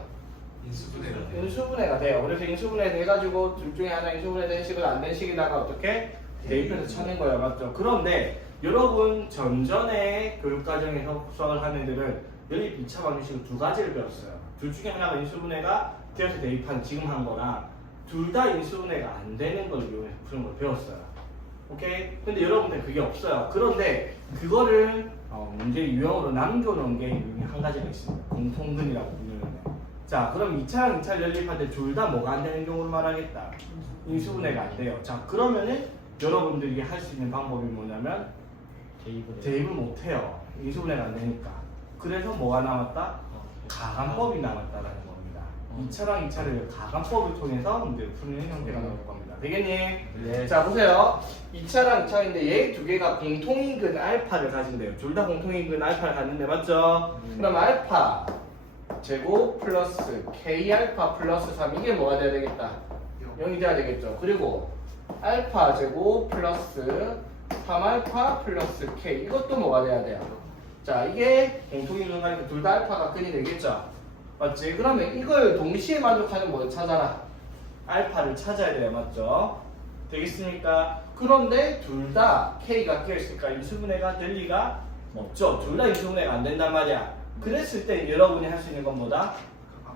인수분해가 돼요. 그래서 인수분해 돼가지고 둘 중에 하나 인수분해 된 식을 안 된 식에다가 어떻게 대입해서 찾는 거예요. 맞죠? 그런데 여러분 전전에 교육과정에서 수학을 하는 애들은 연립 2차 방정식은 두 가지를 배웠어요. 둘 중에 하나가 인수분해가 되어서 대입한 지금 한 거랑 둘 다 인수분해가 안 되는 걸 이용해서 푸는 걸 배웠어요. 오케이? 근데 여러분들 그게 없어요. 그런데 그거를 문제 유형으로 남겨놓은 게 한 가지가 있습니다. 공통근이라고 부르는 거. 자, 그럼 2차랑 2차 연립할 때 둘 다 뭐가 안 되는 경우를 말하겠다. 인수분해가 안 돼요. 자, 그러면은 여러분들이 할 수 있는 방법이 뭐냐면 대입을 못 해요. 인수분해가 안 되니까. 그래서 뭐가 남았다? 가간법이 남았다라는 겁니다. 2차랑 2차를 가간법을 통해서 문제를 푸는 형태가 나올 겁니다. 되겠니? 네. 자, 보세요. 2차랑 2차인데 얘 두 개가 공통인근 알파를 가진대요. 둘 다 공통인근 알파를 갖는데 맞죠? 그럼 알파 제곱 플러스 k 알파 플러스 3 이게 뭐가 돼야 되겠다? 0이 돼야 되겠죠. 그리고 알파 제곱 플러스 3알파 플러스 k 이것도 뭐가 돼야 돼요? 자, 이게 공통인근이니까 둘 다 알파가 근이 되겠죠. 맞지? 그러면 이걸 동시에 만족하는 뭘 찾아라? 알파를 찾아야 돼요. 맞죠? 되겠습니까? 그런데 둘 다 k가 끼어있으니까 인수분해가 될 리가 없죠. 둘 다 인수분해가 안 된단 말이야. 그랬을 때 여러분이 할 수 있는 건 뭐다?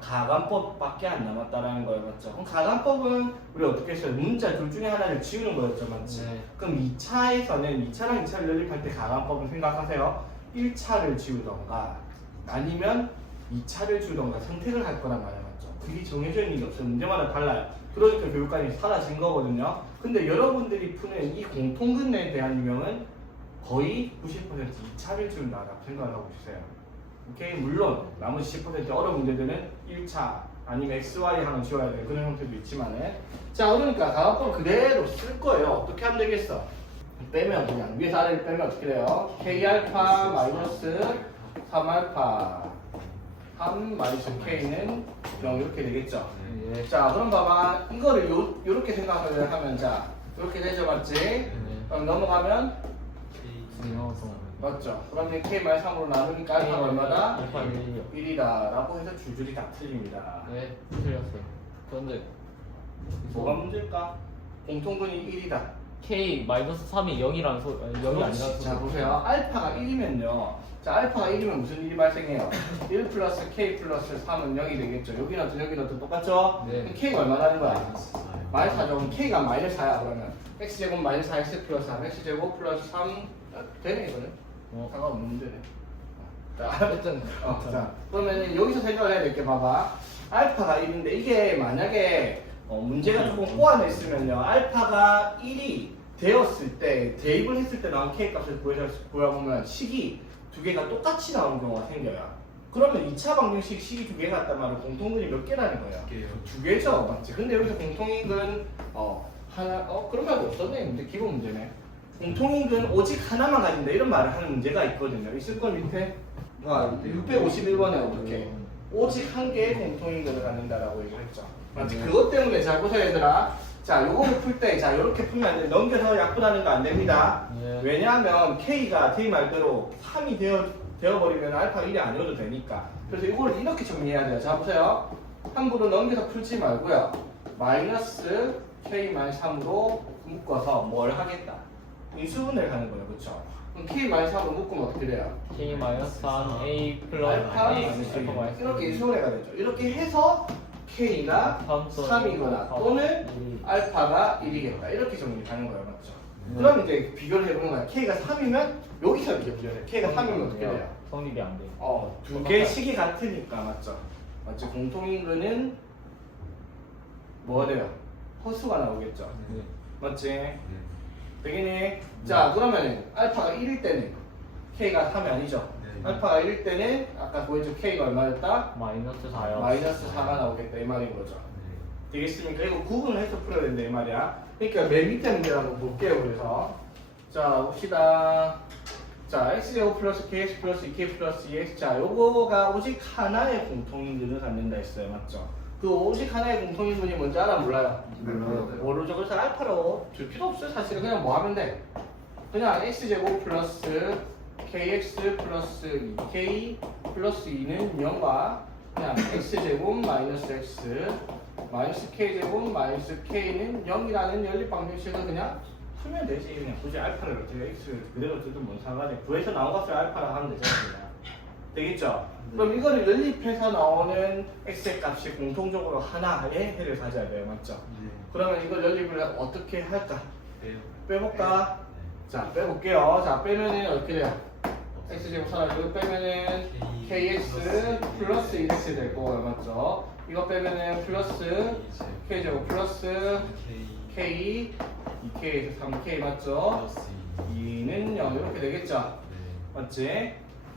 가간법밖에 안 남았다라는 거예요. 맞죠? 그럼 가간법은 우리 어떻게 했어요? 문자 둘 중에 하나를 지우는 거였죠. 맞지? 네. 그럼 2차에서는 2차랑 2차를 연립할 때 가간법은 생각하세요. 1차를 지우던가 아니면 2차를 지우던가 선택을 할 거란 말이야. 맞죠? 그게 정해져 있는 게 없어요. 문제마다 달라요. 그러니까 교육관이 사라진 거거든요. 근데 여러분들이 푸는 이 공통근에 대한 유형은 거의 90% 2차를 지운다라고 생각을 하고 있어요. 오케이? 물론 나머지 10% 어려운 문제들은 1차 아니면 XY 항을 지워야 되는 그런 형태도 있지만은 자, 그러니까 가간법 그대로 쓸 거예요. 어떻게 하면 되겠어? 빼면 그냥 위에서 아래를 빼면 어떻게 돼요? K알파 마이너스 3알파 3 마이너스 K는 0 이렇게 되겠죠? 예. 자, 그럼 봐봐. 이거를 요렇게 생각을 하면 자 이렇게 되죠, 맞지? 그럼 넘어가면 맞죠? 그러면 K-3으로 나누니까 알파가 얼마다? 알파 1이요. 1이다 라고 해서 줄줄이 다 틀립니다. 네, 틀렸어요. 그런데 뭐가 문제일까? 공통근이 1이다. K 마이너스 3이 0이라는 0이 아니라는 소리. 자, 보세요. 알파가 1이면요. 자, 알파가 1이면 무슨 일이 발생해요? 1 플러스 K 플러스 3은 0이 되겠죠. 여기는 어떤 여기는 어떤 똑같죠? 네. 그럼 K가 얼마나는 거야? 마이너스 4죠. 그럼 K가 마이너스 4야 그러면 X제곱 마이너스 4X 플러스 3 X제곱 플러스 3 되네 이거는? 상관없는 문제네. 자, 어쨌든 자, 그러면 여기서 생각을 해야 될 게 봐봐. 알파가 1인데 이게 만약에 문제가 조금 꼬아냈으면요. 알파가 1이 되었을 때 대입을 했을 때 나온 K 값을 구해보면 식이 두 개가 똑같이 나오는 경우가 생겨요. 그러면 2차 방정식 식이 두 개가 같단 말은 공통근이 몇 개라는 거예요? 두 개죠, 맞지? 근데 여기서 공통인근 하나 그런 말도 없었네. 근데 기본 문제네. 공통인근 오직 하나만 가진다 이런 말을 하는 문제가 있거든요. 있을 걸 밑에 651번에 어떻게 오직 한 개의 공통인근을 갖는다라고 얘기를 했죠. 맞지? 그것 때문에 잘 보세요, 얘들아. 자, 요거를 풀 때 자 이렇게 풀면 안 돼. 넘겨서 약분하는 거 안 됩니다. 예. 왜냐하면 K가 K 말대로 3이 되어버리면 알파 1이 아니어도 되니까. 그래서 이걸 이렇게 정리해야 돼요. 자, 보세요. 함부로 넘겨서 풀지 말고요. 마이너스 K-3으로 묶어서 뭘 하겠다? 인수분해를 하는 거예요. 그렇죠? 그럼 K-3으로 묶으면 어떻게 돼요? K 마이너스 3 A 플러스 알파 A 마이너스 알파 마이너스 이렇게 인수분해가 되죠. 이렇게 해서 K가 3이거나 또는 알파가 1이겠다. 이렇게 정리하는 거예요. 맞죠? 그럼 이제 비교를 해보는 거야. K가 3이면 여기서 이렇게 비교해. K가 3이면 어떻게 돼요? 성립이 안 돼요. 두 개의 식이 같으니까 맞죠? 맞죠? 공통인근은 뭐가 돼요? 허수가 나오겠죠? 네. 맞지? 되겠니? 자, 그러면 알파가 1일 때는 K가 3이 아니죠? 알파가 1일 때는 아까 보여준 K가 얼마였다? 마이너스 4요. 마이너스 4가 나오겠다 이 말인 거죠. 되겠습니까? 이거 구분을 해서 풀어야 된다 이 말이야. 그러니까 맨 밑에 문제를 한번 볼게요. 그래서 자 봅시다. 자 x제곱 플러스 kx 플러스 2k 플러스 2x 자 요거가 오직 하나의 공통인근을 갖는다 했어요. 맞죠? 그 오직 하나의 공통인근이 뭔지 알아 몰라요? 모르죠. 그래서 알파로 줄 필요 없어요. 사실은 그냥 뭐 하면 돼? 그냥 x제곱 플러스 kx 플러스 2k 플러스 2는 0과 그냥 x제곱 마이너스 x 마이너스 k제곱 마이너스 k는 0이라는 연립방정식을 그냥 풀면 되지. 그냥 굳이 알파를 어떻게 x를 그대로 두든 뭔 상관이야. 구해서 나온 값을 알파라고 하면 되잖아. 되겠죠? 그럼 이거를 연립해서 나오는 x의 값이 공통적으로 하나의 해를 가져야 돼요. 맞죠? 그러면 이걸 연립을 어떻게 할까? 빼볼까? 자, 빼볼게요. 자, 빼면은 어떻게 돼요? x제곱 사라지고 빼면은 kx 플러스 1x 되고 맞죠? 이거 빼면은 플러스 k제곱 플러스 k 2k에서 3k 맞죠? 2는 0 이렇게 되겠죠? 맞지?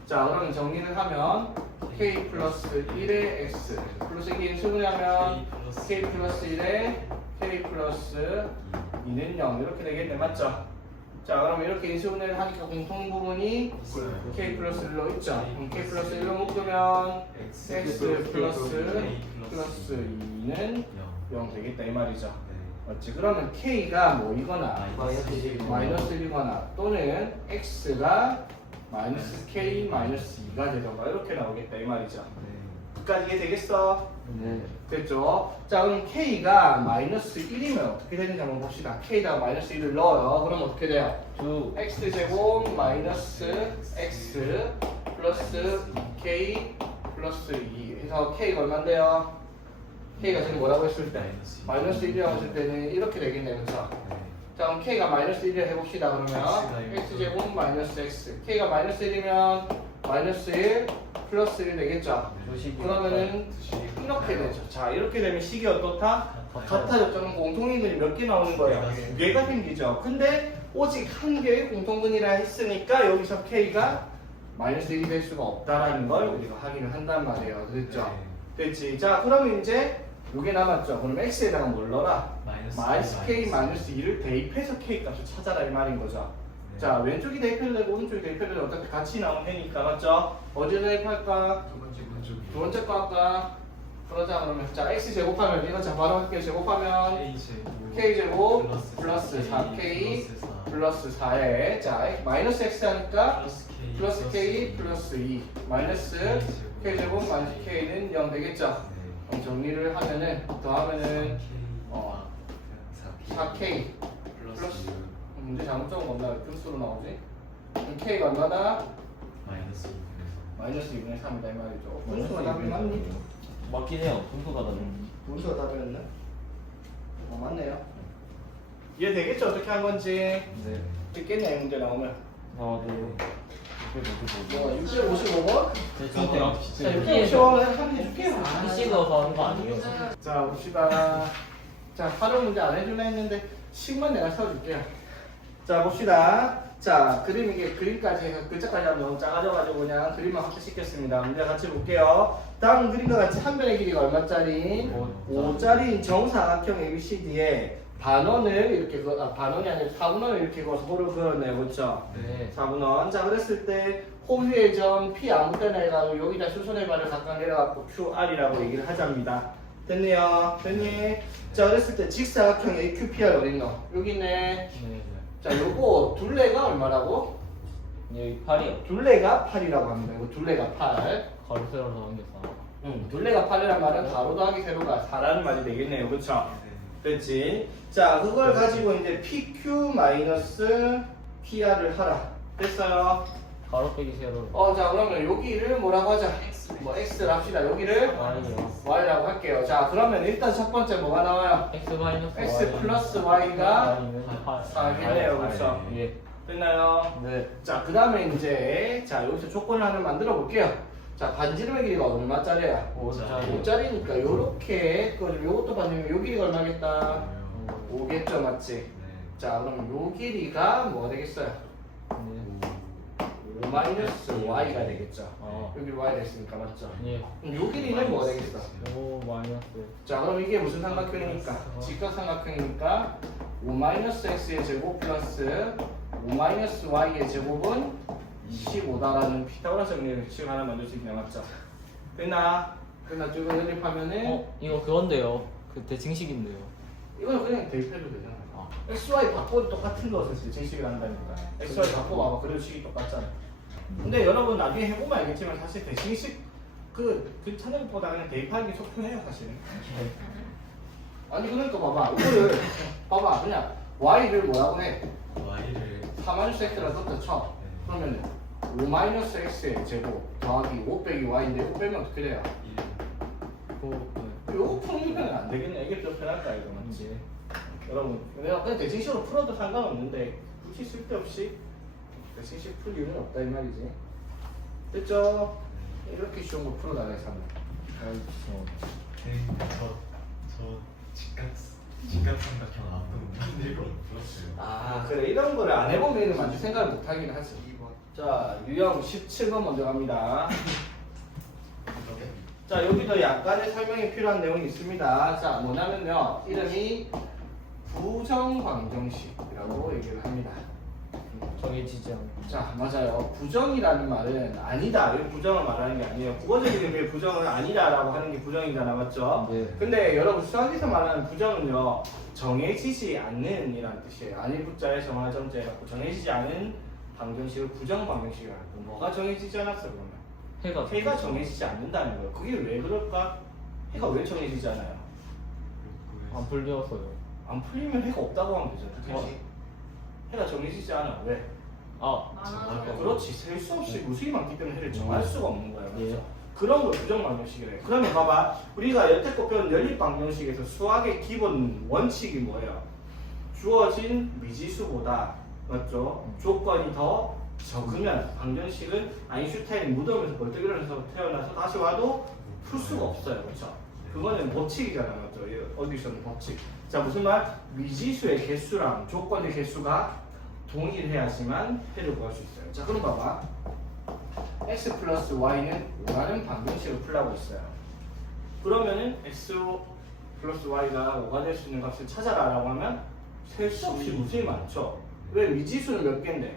자, 그러면 정리를 하면 k 플러스 1의 x 플러스 이게 인수분해 하면 k 플러스 1에 k 플러스 2는 0 이렇게 되겠네. 맞죠? 자, 그럼 이렇게 인수분해를 하니까 공통 부분이 k 플러스 1로 있죠? 그럼 k 플러스 1로 묶으면 x 플러스 2는 0 되겠다 이 말이죠. 맞지? 그러면 k가 뭐이거나 마이너스 1이거나 또는 x가 마이너스 k 마이너스 2가 되던가 이렇게 나오겠다 이 말이죠. 끝까지 이게 되겠어? 네. 됐죠? 자, 그럼 k가 마이너스 1이면 어떻게 되는지 한번 봅시다. k에다가 마이너스 1을 넣어요. 그럼 어떻게 돼요? x제곱 마이너스 x 플러스 k 플러스 2 해서 k가 얼마인데요? k가 지금 뭐라고 했을 때? 마이너스 1이라고 했을 때는 이렇게 되겠네요. 그렇죠? 자, 그럼 k가 마이너스 1을 해봅시다. 그러면 x제곱 마이너스 x k가 마이너스 1이면 마이너스 1 플러스 1 되겠죠? 그러면은 이렇게 되죠. 자, 이렇게 되면 식이 어떻다? 같아졌죠. 그럼 공통인근이 몇 개 나오는 거예요? 2개가 생기죠. 근데 오직 한 개의 공통근이라 했으니까 여기서 k가 마이너스 1이 될 수가 없다라는 걸 우리가 확인을 한단 말이에요. 그랬죠? 됐지? 자, 그러면 이제 요게 남았죠. 그럼 x에다가 뭘 넣어라? 마이너스 k 마이너스 2를 대입해서 k 값을 찾아라 이 말인 거죠. 자, 왼쪽이 대입해도 되고 오른쪽이 대입해도 되고 어차피 같이 나오면 되니까 맞죠? 어디에 대입할까? 두 번째 거 할까? 그러자 그러면 자 x 제곱하면 이거 자 바로 할게요. 제곱하면 k 제곱 플러스 4k 플러스 4에 자 마이너스 x 하니까 플러스 k 플러스 2 마이너스 k 제곱 마이너스 k는 0 되겠죠? 그럼 정리를 하면은 더하면은 4k 플러스 문제 잘못 적은 건가? 분수로 나오지? 그럼 k가 얼마다? 마이너스 2분의 3이다 이 말이죠. 분수가 답이 맞니? 맞긴 해요. 분수가 다른. 분수가 답이었나? 맞네요. 이해 되겠죠? 어떻게 한 건지? 네. 있겠네 문제 나오면. 네. 뭐 655번? 대충 자 655번 한개 줄게요. PC가 하는 거 아니에요? 자 봅시다. 자 활용 문제 안 해줄라 했는데 식만 내가 써줄게요. 자 봅시다. 자 그림 이게 그림까지 해서 글자까지 하면 너무 작아져가지고 그냥 그림만 확대시켰습니다. 문제 같이 볼게요. 다음 그림과 같이 한 변의 길이가 얼마짜리? 5짜리인 정사각형 ABCD에 반원을 이렇게 반원이 아니라 4분원을 이렇게 그어서 호를 그었네요. 그렇죠? 네. 4분원. 자 그랬을 때 호위의 점 P 아무 때나 해가지고 여기다 수선의 발을 각각 내려갖고 QR이라고 얘기를 하자입니다. 됐네요. 됐니? 자 그랬을 때 직사각형 AQPR 어딨노? 여기 있네. 네. 자 요거 둘레가 얼마라고? 여기 8이요. 둘레가 8이라고 합니다. 이거 둘레가 8. 가로 세로 더한 게 4. 둘레가 8이란 말은 가로 더하기 세로가 4라는 말이 되겠네요. 그쵸? 됐지? 자 그걸 가지고 이제 PQ 마이너스 PR을 하라. 됐어요? 가로 빼기 세로. 자 그러면 여기를 뭐라고 하자? 뭐 X를 합시다. 여기를 Y요. Y라고 할게요. 자 그러면 일단 첫 번째 뭐가 나와요? X 마이너스 X 플러스 Y가 8. 4겠네요. 그렇죠? 예. 됐나요? 네. 자, 그 다음에 이제, 자, 여기서 조건을 하나 만들어 볼게요. 자, 반지름의 길이가 얼마짜리야? 5짜리. 5짜리니까, 요렇게, 요것도 반지름, 요 길이가 얼마겠다? 5겠죠, 맞지? 자, 그럼 요 길이가 뭐가 되겠어요? 5 마이너스 Y가 되겠죠. 여기 Y 됐으니까, 맞죠? 예. 그럼 요 길이는 뭐가 되겠어? 5 마이너스. 자, 그럼 이게 무슨 삼각형이니까? 직각삼각형이니까, 5 마이너스 X의 제곱 플러스 5 마이너스 Y의 제곱은 25다라는 피타고라스 정리를 지금 하나 만들 수 있네. 맞죠? 됐나? 끝났죠? 이거 연립하면은 이거 그건데요. 그 대칭식인데요. 이거는 그냥 대입해도 되잖아. 아. XY 바꿔도 똑같은 것을 대칭식을 한다니까. XY 바꿔봐봐. 그래도 식이 똑같잖아. 근데 여러분 나중에 해보면 알겠지만 사실 대칭식 그 찾는 것보다 그냥 대입하는 게 속편해요 사실은. 아니 그러니까 봐봐. 이거를 봐봐. 그냥 Y를 뭐라고 해? 4-X라 썼다 쳐. 그러면은 5 마이너스 x의 제곱 더하기 5 빼기 y인데 5 빼면 어떻게 돼요? 이거 풀면 안 되겠네. 이게 좀 편할까 이거 맞지? 여러분 내가 그냥 대칭식으로 풀어도 상관없는데 굳이 쓸데없이 대칭식 풀 이유는 없다 이 말이지. 됐죠? 이렇게 쉬운 거 풀어나가야 사는. 저 직각삼각형 안 만들고 풀었어요. 아 그래 이런 거를 안 해보면 만들 생각을 못 하긴 하지. 자 유형 17번 먼저 갑니다. 자 여기도 약간의 설명이 필요한 내용이 있습니다. 자 뭐냐면요 이름이 부정방정식이라고 얘기를 합니다. 정해지지 않고. 자 맞아요. 부정이라는 말은 아니다. 이 부정을 말하는 게 아니에요. 국어적인 의미의 부정은 아니다라고 하는 게 부정이잖아, 맞죠? 네. 근데 여러분 수학에서 말하는 부정은요 정해지지 않는 이란 뜻이에요. 아니 부자에 정할 점자에 갖고 정해지지 않은 방정식을 부정 방정식이라고 하고 뭐가 정해지지 않았어 그러면? 해가 정해지지 않는다는 거예요. 그게 왜 그럴까? 해가 왜 정해지지 않아요? 안 풀려서요. 안 풀리면 해가 없다고 하면 되잖아. 해가 정해지지 않아. 왜? 그렇지. 셀 수 없이 무수히 많기 때문에 해를 정할 수가 없는 거예요. 맞죠? 예. 그런 걸 부정 방정식이래. 그러면 봐봐. 우리가 여태껏 배운 연립 방정식에서 수학의 기본 원칙이 뭐예요? 주어진 미지수보다 맞죠? 조건이 더 적으면 방정식은 아인슈타인 무덤에서 벌떡 일어나서 태어나서 다시 와도 풀 수가 없어요. 그렇죠? 그거는 법칙이잖아요. 맞죠? 어디서 있는 법칙. 자 무슨 말? 미지수의 개수랑 조건의 개수가 동일해야지만 해를 구할 수 있어요. 자 그럼 봐봐. x 플러스 y는 5라는 방정식을 풀라고 했어요. 그러면은 x 플러스 y가 5가 될 수 있는 값을 찾아라 라고 하면 셀 수 없이 무수히 많죠. 왜? 미지수는 몇 개인데?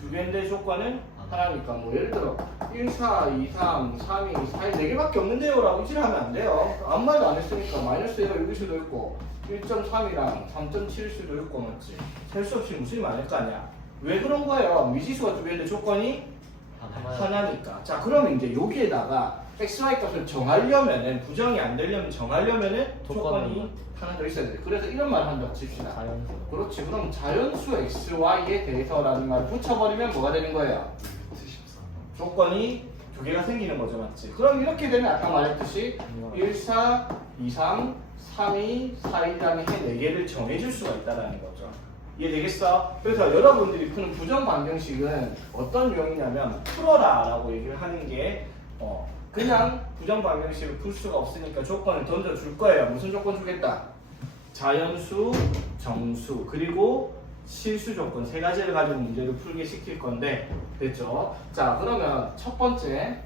두 개인데 조건은 하나니까. 뭐 예를 들어 1, 4, 2, 3, 3, 2, 4, 4 개밖에 없는데요 라고 이질하면 안 돼요. 아무 말도 안 했으니까 마이너스 1가 여기 수도 있고 1.3이랑 3.7일 수도 있고 맞지? 셀 수 없이 무수히 많을 거 아니야. 왜 그런 거예요? 미지수가 두 개인데 조건이 하나니까. 자 그러면 이제 여기에다가 x, y 값을 정하려면은 부정이 안 되려면 정하려면은 조건이 하나 더 있어야 돼. 그래서 이런 말을 한다고 칩시다. 자연수. 그렇지. 그럼 자연수 x, y에 대해서라는 말을 붙여버리면 뭐가 되는 거예요? 조건이 두 개가 생기는 거죠, 맞지? 그럼 이렇게 되면 아까 말했듯이 1, 4, 2, 3, 3, 2, 4, 2라는 해 4개를 정해줄 수가 있다는 거죠. 이해되겠어? 그래서 여러분들이 푸는 부정 방정식은 어떤 유형이냐면 풀어라 라고 얘기를 하는 게 그냥 부정 방정식을 풀 수가 없으니까 조건을 던져줄 거예요. 무슨 조건 주겠다? 자연수, 정수, 그리고 실수 조건 세 가지를 가지고 문제를 풀게 시킬 건데 됐죠? 자 그러면 첫 번째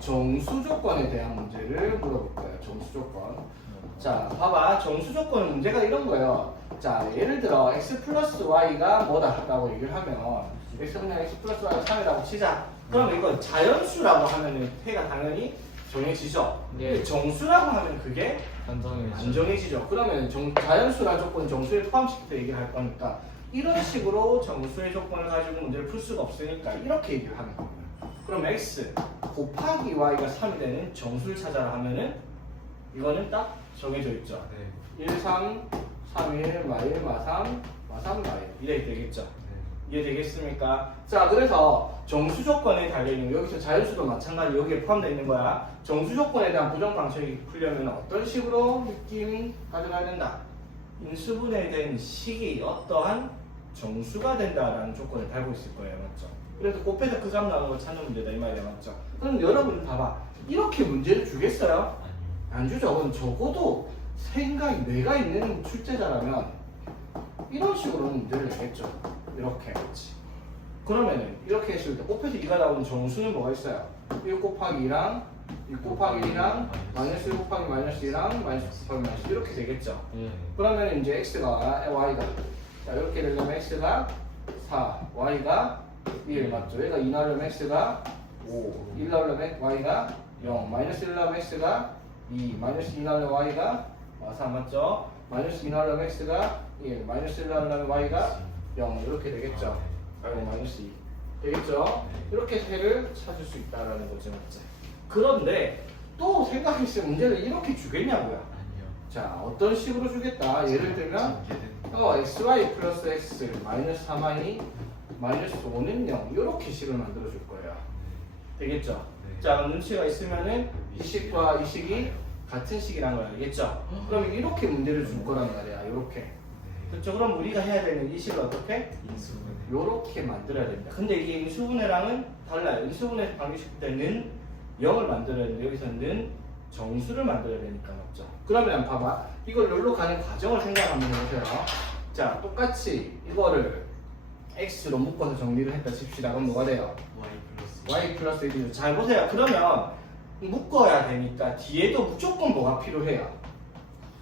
정수 조건에 대한 문제를 물어볼 거예요. 정수 조건. 자 봐봐. 정수 조건은 문제가 이런 거예요. 자 예를 들어 x 플러스 y가 뭐다 라고 얘기를 하면 x는 x 플러스 y가 3이라고 치자. 그럼 이거 자연수라고 하면은 해가 당연히 정해지죠. 네. 정수라고 하면 그게 안 정해지죠. 그러면 자연수라는 조건 정수에 포함시켜서 얘기를 할 거니까 이런 식으로 정수의 조건을 가지고 문제를 풀 수가 없으니까 이렇게 얘기를 하는 겁니다. 그럼 x 곱하기 y가 3이 되는 정수를 찾아라 하면은 이거는 딱 정해져 있죠. 1, 3, 3, 1, 마 1, 마 3, 마 3, 마 1 이렇게 되겠죠. 이해되겠습니까? 자 그래서 정수 조건에 달려있는 여기서 자연수도 마찬가지 여기에 포함되어 있는 거야. 정수 조건에 대한 부정 방정식이 풀려면 어떤 식으로 느낌 가져가야 된다? 인수분해에 된 식이 어떠한 정수가 된다라는 조건을 달고 있을 거예요. 맞죠? 그래서 곱해서 그 값 나오는 걸 찾는 문제다 이 말이야. 맞죠? 그럼 여러분 봐봐. 이렇게 문제를 주겠어요? 안 주죠. 그럼 적어도 생각이 뇌가 있는 출제자라면 이런 식으로는 문제를 내겠죠. 이렇게 그렇지. 그러면은 이렇게 했을 때 곱해서 2가 나오는 정수는 뭐가 있어요? 1 곱하기 2랑 1 곱하기 1이랑 마이너스 1 곱하기 마이너스 2랑 마이너스 1 곱하기 마이너스 이렇게 되겠죠. 그러면 이제 x가 y가 자 이렇게 되려면 x가 4 y가 1 맞죠? 얘가 2 나오려면 x가 5 1 나오려면 y가 0 마이너스 1 나오면 x가 2 마이너스 2 나오려면 y가 3 맞죠? 마이너스 2 나오려면 x가 1 마이너스 1 나오려면 y가 0 이렇게 되겠죠. 아이고 마이너스 2 되겠죠. 이렇게 해를 찾을 수 있다라는 거죠. 맞지? 그런데 또 생각했을 때 문제를 이렇게 주겠냐고요. 자 어떤 식으로 주겠다. 예를 들면 xy 플러스 x 마이너스 3y 마이너스 5는 0 이렇게 식을 만들어 줄 거예요. 되겠죠? 네. 자, 그럼 눈치가 있으면은 이 식과 이 식이 같은 식이란 거 알겠죠? 그럼 이렇게 문제를 줄 거란 말이야. 이렇게. 그렇죠? 그럼 우리가 해야 되는 이 식을 어떻게? 인수분해. 요렇게 만들어야 됩니다. 근데 이게 인수분해랑은 달라요. 인수분해 방식 때는 0을 만들어야 되는데 여기서는 정수를 만들어야 되니까 맞죠? 그러면 봐봐. 이걸 여기로 가는 과정을 생각 한번 해보세요. 자, 똑같이 이거를 x로 묶어서 정리를 했다 칩시다. 그럼 뭐가 돼요? y 플러스 1이죠. 잘 보세요. 그러면 묶어야 되니까 뒤에도 무조건 뭐가 필요해요?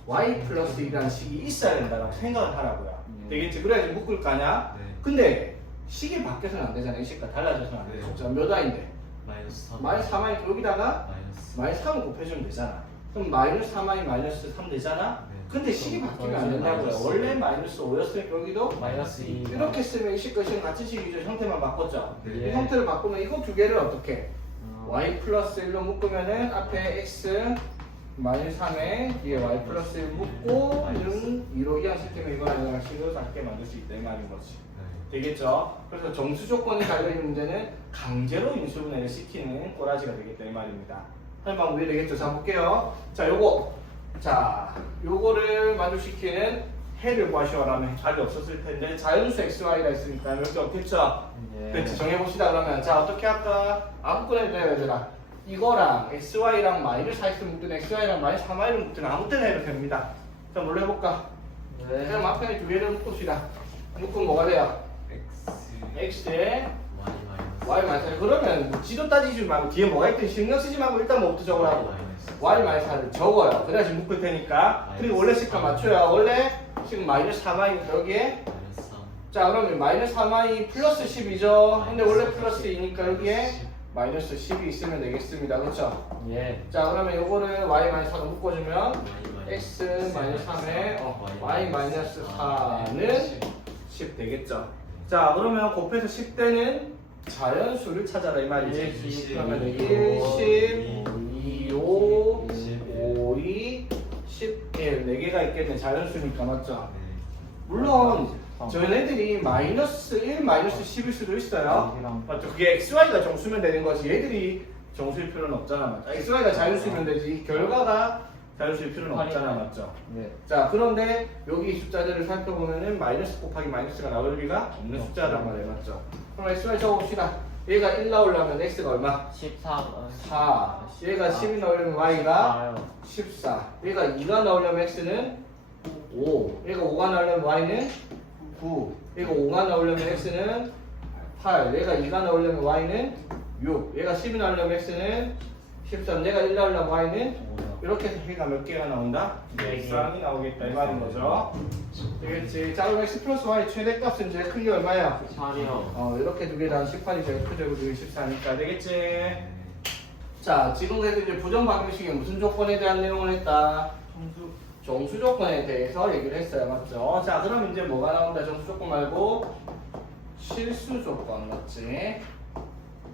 y 플러스 1이라는 식이 있어야 된다고 생각을 하라고요. 되겠지? 그래야지 묶을 거 아니야? 네. 근데 식이 바뀌어서는 안 되잖아요. 이 식과 달라져서는 안 되죠. 네. 자, 몇 I인데? 마이너스 3. 마이너스 3I 여기다가 마이너스. 마이너스 3을 곱해주면 되잖아. 그럼 마이너스 3I 마이너스 3 되잖아? 네. 근데 식이 바뀌면 안 된다고요. 마이너스 원래 마이너스 5였으니까 여기도 마이너스 2. 이렇게 쓰면 이 식과 식은 같은 식이죠. 형태만 바꿨죠. 네. 이 형태를 바꾸면 이거 두 개를 어떻게? y 플러스 1로 묶으면은 앞에 x 마이너스 3에 뒤에 y 플러스 1 묶고 는 2로 이항시키면 이거랑 이거랑 식을 같게 만들 수 있다 이 말인 거지. 네. 되겠죠? 그래서 정수 조건이 달려있는 문제는 강제로 인수분해를 시키는 꼬라지가 되겠다 이 말입니다. 설명 왜 되겠죠? 자 볼게요. 자 요거 자 요거를 만족시키는 해를 구하시오라면 답이 없었을 텐데 자연수 xy가 있으니까 여기 없겠죠? 예. 그렇지 정해봅시다 그러면. 자 어떻게 할까? 아무거나 해도 돼요 얘들아. 이거랑 xy랑 마이너스 4x 묶든 xy랑 마이너스 3y를 묶든 아무 때나 해도 됩니다. 자 뭘로 해볼까? 네. 그럼 앞에 두 개를 묶읍시다. 묶으면 뭐가 돼요? X. x에 Y 마이너스. y 마이너스. 그러면 지도 따지지 말고 뒤에 뭐가 있든 신경 쓰지 말고 일단 뭐부터 적으라고? y 마이너스를 적어요. 그래야지 묶을 테니까. 그리고 원래 식과 맞춰야. 원래 지금 마이너스 3y 여기에. 마이너스 3. 자 그러면 마이너스 3y 플러스 10이죠. 근데 원래 플러스 2니까 여기에 마이너스 10이 있으면 되겠습니다. 그렇죠? 예. 자 그러면 요거를 y 마이너스 4로 묶어주면 x 마이너스 3에 y 마이너스 4는 10 되겠죠. 자 그러면 곱해서 10대는 자연수를 찾아라 이 말이지. 10, 그러면 1, 10, 2, 5, 5, 2, 11 4개가 있겠네. 자연수니까 맞죠? 네. 물론 저희네들이 마이너스 1, 마이너스 10일 수도 있어요. 여기랑 맞죠? 그게 xy가 정수면 되는 거지. 얘들이 정수일 필요는 없잖아. 맞죠? xy가 자연수면 되지. 결과가 자연수일 필요는 없잖아. 맞죠? 네. 자 그런데 여기 숫자들을 살펴보면은 마이너스 곱하기 마이너스가 나올 리가 없는 숫자란 말이에요. 맞죠? 그럼 xy 적어봅시다. 얘가 1 나오려면 x가 얼마? 14. 4. 얘가 10이 나오려면 y가 14. 얘가 2가 나오려면 x는 5. 얘가 5가 나오려면 y는 9. 얘가 5가 나오려면 x는 8. 얘가 2가 나오려면 y는 6. 얘가 10이 나오려면 x는 13. 얘가 1 나오려면 y는 이렇게 해서 해가 몇 개가 나온다? 네. x항이 나오겠다 이 말인 거죠. 되겠지. 자 그럼 x 플러스 y 최대값은 제일 큰 게 얼마야? 8이요. 이렇게 두 개 다 18이 제일 크죠. 그리고 14니까 되겠지. 네. 자 지금까지 이제 부정 방정식의 무슨 조건에 대한 내용을 했다? 정수 조건에 대해서 얘기를 했어요. 맞죠? 자 그럼 이제 뭐가 나온다? 정수 조건 말고 실수 조건 맞지?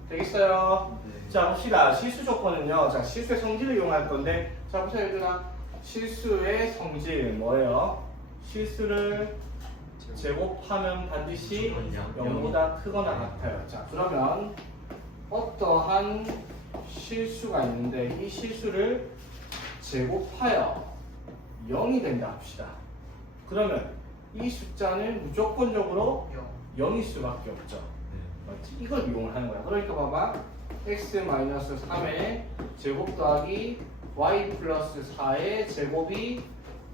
되겠어요? 네. 자 봅시다. 실수 조건은요. 자 실수의 성질을 이용할 건데 자 보세요 얘들아. 실수의 성질 뭐예요? 실수를 제곱하면 반드시 0보다 크거나 같아요. 자 그러면 어떠한 실수가 있는데 이 실수를 제곱하여 0이 된다 합시다. 그러면 이 숫자는 무조건적으로 0일 수밖에 없죠. 맞지? 이걸 이용을 하는 거야. 그러니까 봐봐. x-3의 제곱 더하기 y 플러스 4의 제곱이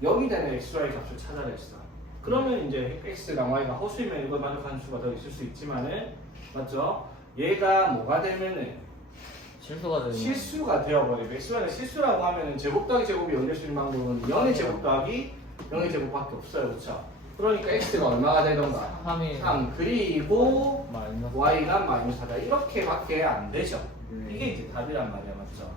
0이 되는 xy 값을 찾아냈어. 그러면 이제 x랑 y가 허수이면 이걸 만족하는 수가 더 있을 수 있지만은 맞죠? 얘가 뭐가 되면은 실수가 되는. 실수가 되어버리고 xy가 실수라고 하면은 제곱 더하기 제곱이 0될 수 있는 방법은 0의 제곱 더하기 0의 제곱밖에 없어요. 그렇죠? 그러니까 x가 얼마가 되던가 3이 3 그리고 마이너스. y가 마이너스 4다 이렇게밖에 안 되죠. 네. 이게 이제 답이란 말이야. 맞죠?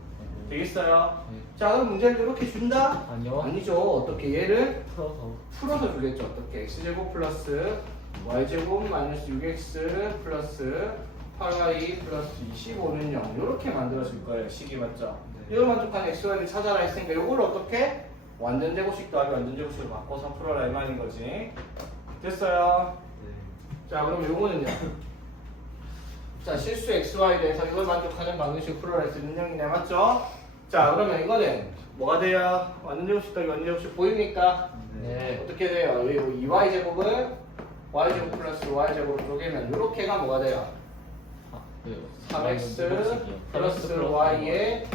되겠어요? 네. 자 그럼 문제를 이렇게 준다? 아니요. 아니죠. 어떻게 얘를 풀어서. 풀어서 주겠죠. 어떻게 x제곱 플러스 y제곱 마이너스 6x 플러스 8y 플러스 25는 0 이렇게 만들어줄 거예요. 식이 맞죠? 네. 이걸 만족하는 xy를 찾아라 했으니까 이걸 어떻게? 완전 제곱식 더하기 완전 제곱식으로 바꿔서 풀어라 이 말인 거지. 됐어요? 네. 자, 그럼 요거는요. 자, 실수 xy에 대해서 이걸 만족하는 방정식 풀어라 해서 능력이네, 맞죠? 자, 그러면 이거는 뭐가 돼요? 완전제곱식 더하기 완전제곱식 보입니까? 네. 어떻게 돼요? 이 2y제곱을 y제곱 플러스 y제곱으로 쪼개면 이렇게가 뭐가 돼요? 3x 플러스 y의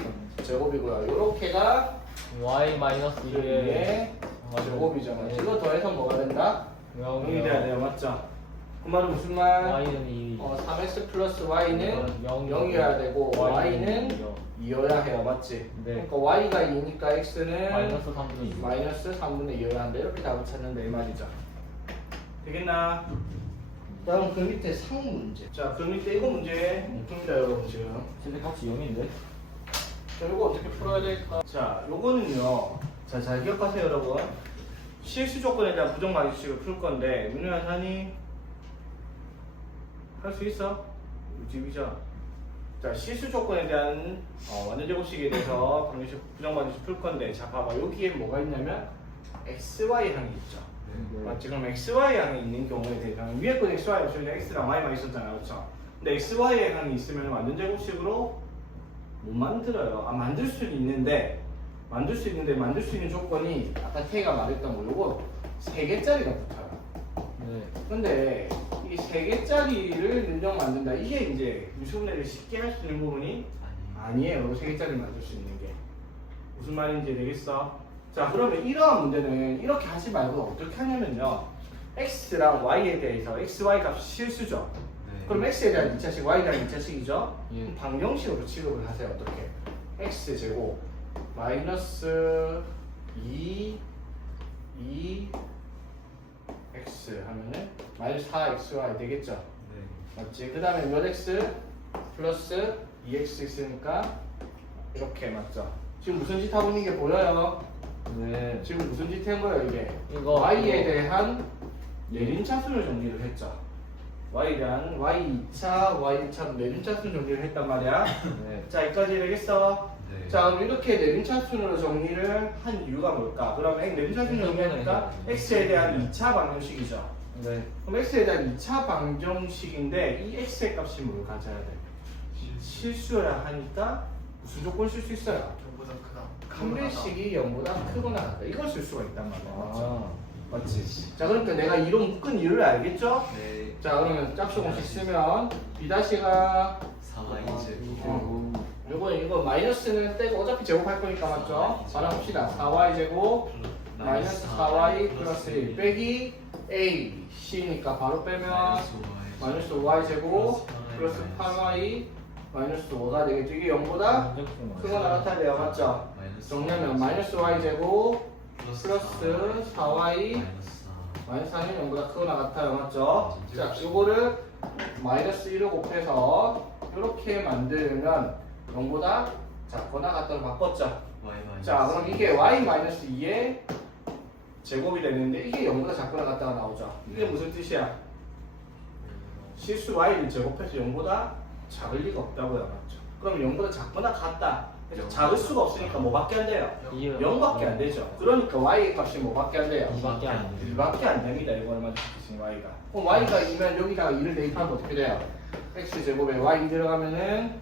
제곱이고요. 이렇게가 y 마이너스 2의 2의 제곱이잖아. 이거 더해서 뭐가 된다? 0이 돼야 돼요, 맞죠? 그 말은 무슨 말? y는 2. 3x 플러스 y는 영. 0이어야 되고 y는 0. 2여야 해요, 맞지? 네. 그러니까 y가 2니까 x는 마이너스 3분의 2. 마이너스 3분의 2여야 한다. 이렇게 답을 찾는다 이 말이죠. 되겠나? 다음 그 밑에 상 문제. 자, 그 밑에 이거 문제 묻힙니다, 여러분 지금. 근데 값이 0인데? 자, 이거 어떻게 풀어야 될까? 자, 요거는요. 자, 잘 기억하세요, 여러분. 실수 조건에 대한 부정 방정식을 풀 건데, 민우야 사니? 할 수 있어? 집이죠. 자, 실수 조건에 대한 완전제곱식에 대해서 방정식, 부정 방정식 풀 건데, 자, 봐봐. 여기에 뭐가 있냐면 xy 항이 있죠. 맞지? 그럼 xy 항이 있는 경우에 대해서는 위에 건 xy 없으면 x랑 y만 있었잖아요, 그렇죠? 근데 xy 항이 있으면 완전제곱식으로 못 만들어요. 만들 수는 있는데 만들 수 있는 조건이 아까 태가 말했던 거 요거 3개짜리가 붙어요. 네. 근데 이 3개짜리를 능력 만든다. 이게 이제 유수분해를 쉽게 할 수 있는 부분이 아니에요. 3개짜리 만들 수 있는 게 무슨 말인지 되겠어? 자, 그러면 이러한 문제는 이렇게 하지 말고 어떻게 하냐면요. x랑 y에 대해서 xy 값이 실수죠. 그럼 x에 대한 2차식, y에 대한 2차식이죠? 예. 그럼 방정식으로 취급을 하세요. 어떻게? x제곱 마이너스 2x 하면은 마이너스 4xy 되겠죠? 맞지? 그 다음에 몇 x 플러스 2x 있으니까 이렇게 맞죠? 지금 무슨 짓 하고 있는 게 보여요? 네. 지금 무슨 짓 한 거예요 이게? 이거 y에 대한 내림차순을 정리를 했죠. y에 대한 y2차, y1차 내림차순 정리를 했단 말이야. 네. 자, 여기까지 되겠어? 자, 그럼 이렇게 내림차순으로 정리를 한 이유가 뭘까? 그러면 내림차순 정리하니까 x에 대한 2차 방정식이죠. 네. 그럼 x에 대한 2차 방정식인데 이 x의 값이 뭘 가져야 돼? 실수여야 하니까 무슨 조건 쓸 수 있어요? 저보다 크다. 판별식이 0보다 크거나 같다. 이걸 쓸 수가 있단 말이야. 맞죠? 아. 맞지? 자, 그러니까 내가 이로 묶은 이유를 알겠죠? 네. 자, 그러면 짝수 공식 쓰면 b-가 4y제곱. 이거 마이너스는 떼고 어차피 제곱할 거니까 맞죠? 말아봅시다. 4y 제곱 마이너스 4y 플러스 1 빼기 a c니까 바로 빼면 마이너스 5y 제곱 플러스 8y 마이너스 5가 되겠죠? 이게 0보다 크거나 같아야 돼요, 맞죠? 정리하면 마이너스 y 제곱 플러스 4y 마이너스 4는 0보다 크거나 같아요, 맞죠? 자, 이거를 마이너스 1을 곱해서 이렇게 만들면 0보다 작거나 같다로 바꿨죠? 자, 그럼 이게 y-2의 제곱이 되는데 이게 0보다 작거나 같다가 나오죠? 이게 무슨 뜻이야? 실수 y를 제곱해서 0보다 작을 리가 없다고요, 맞죠? 그럼 0보다 작거나 같다. 그래서 작을 수가 없으니까 뭐밖에 안 돼요? 0밖에 안 되죠. 그러니까 y의 값이 뭐밖에 안 돼요? 2밖에 안 돼요. 1밖에 안 됩니다. 이거 얼마 주시겠어요, y가. 그럼 y가 2면 여기다가 2를 대입하면 어떻게 돼요? x제곱에 y 들어가면은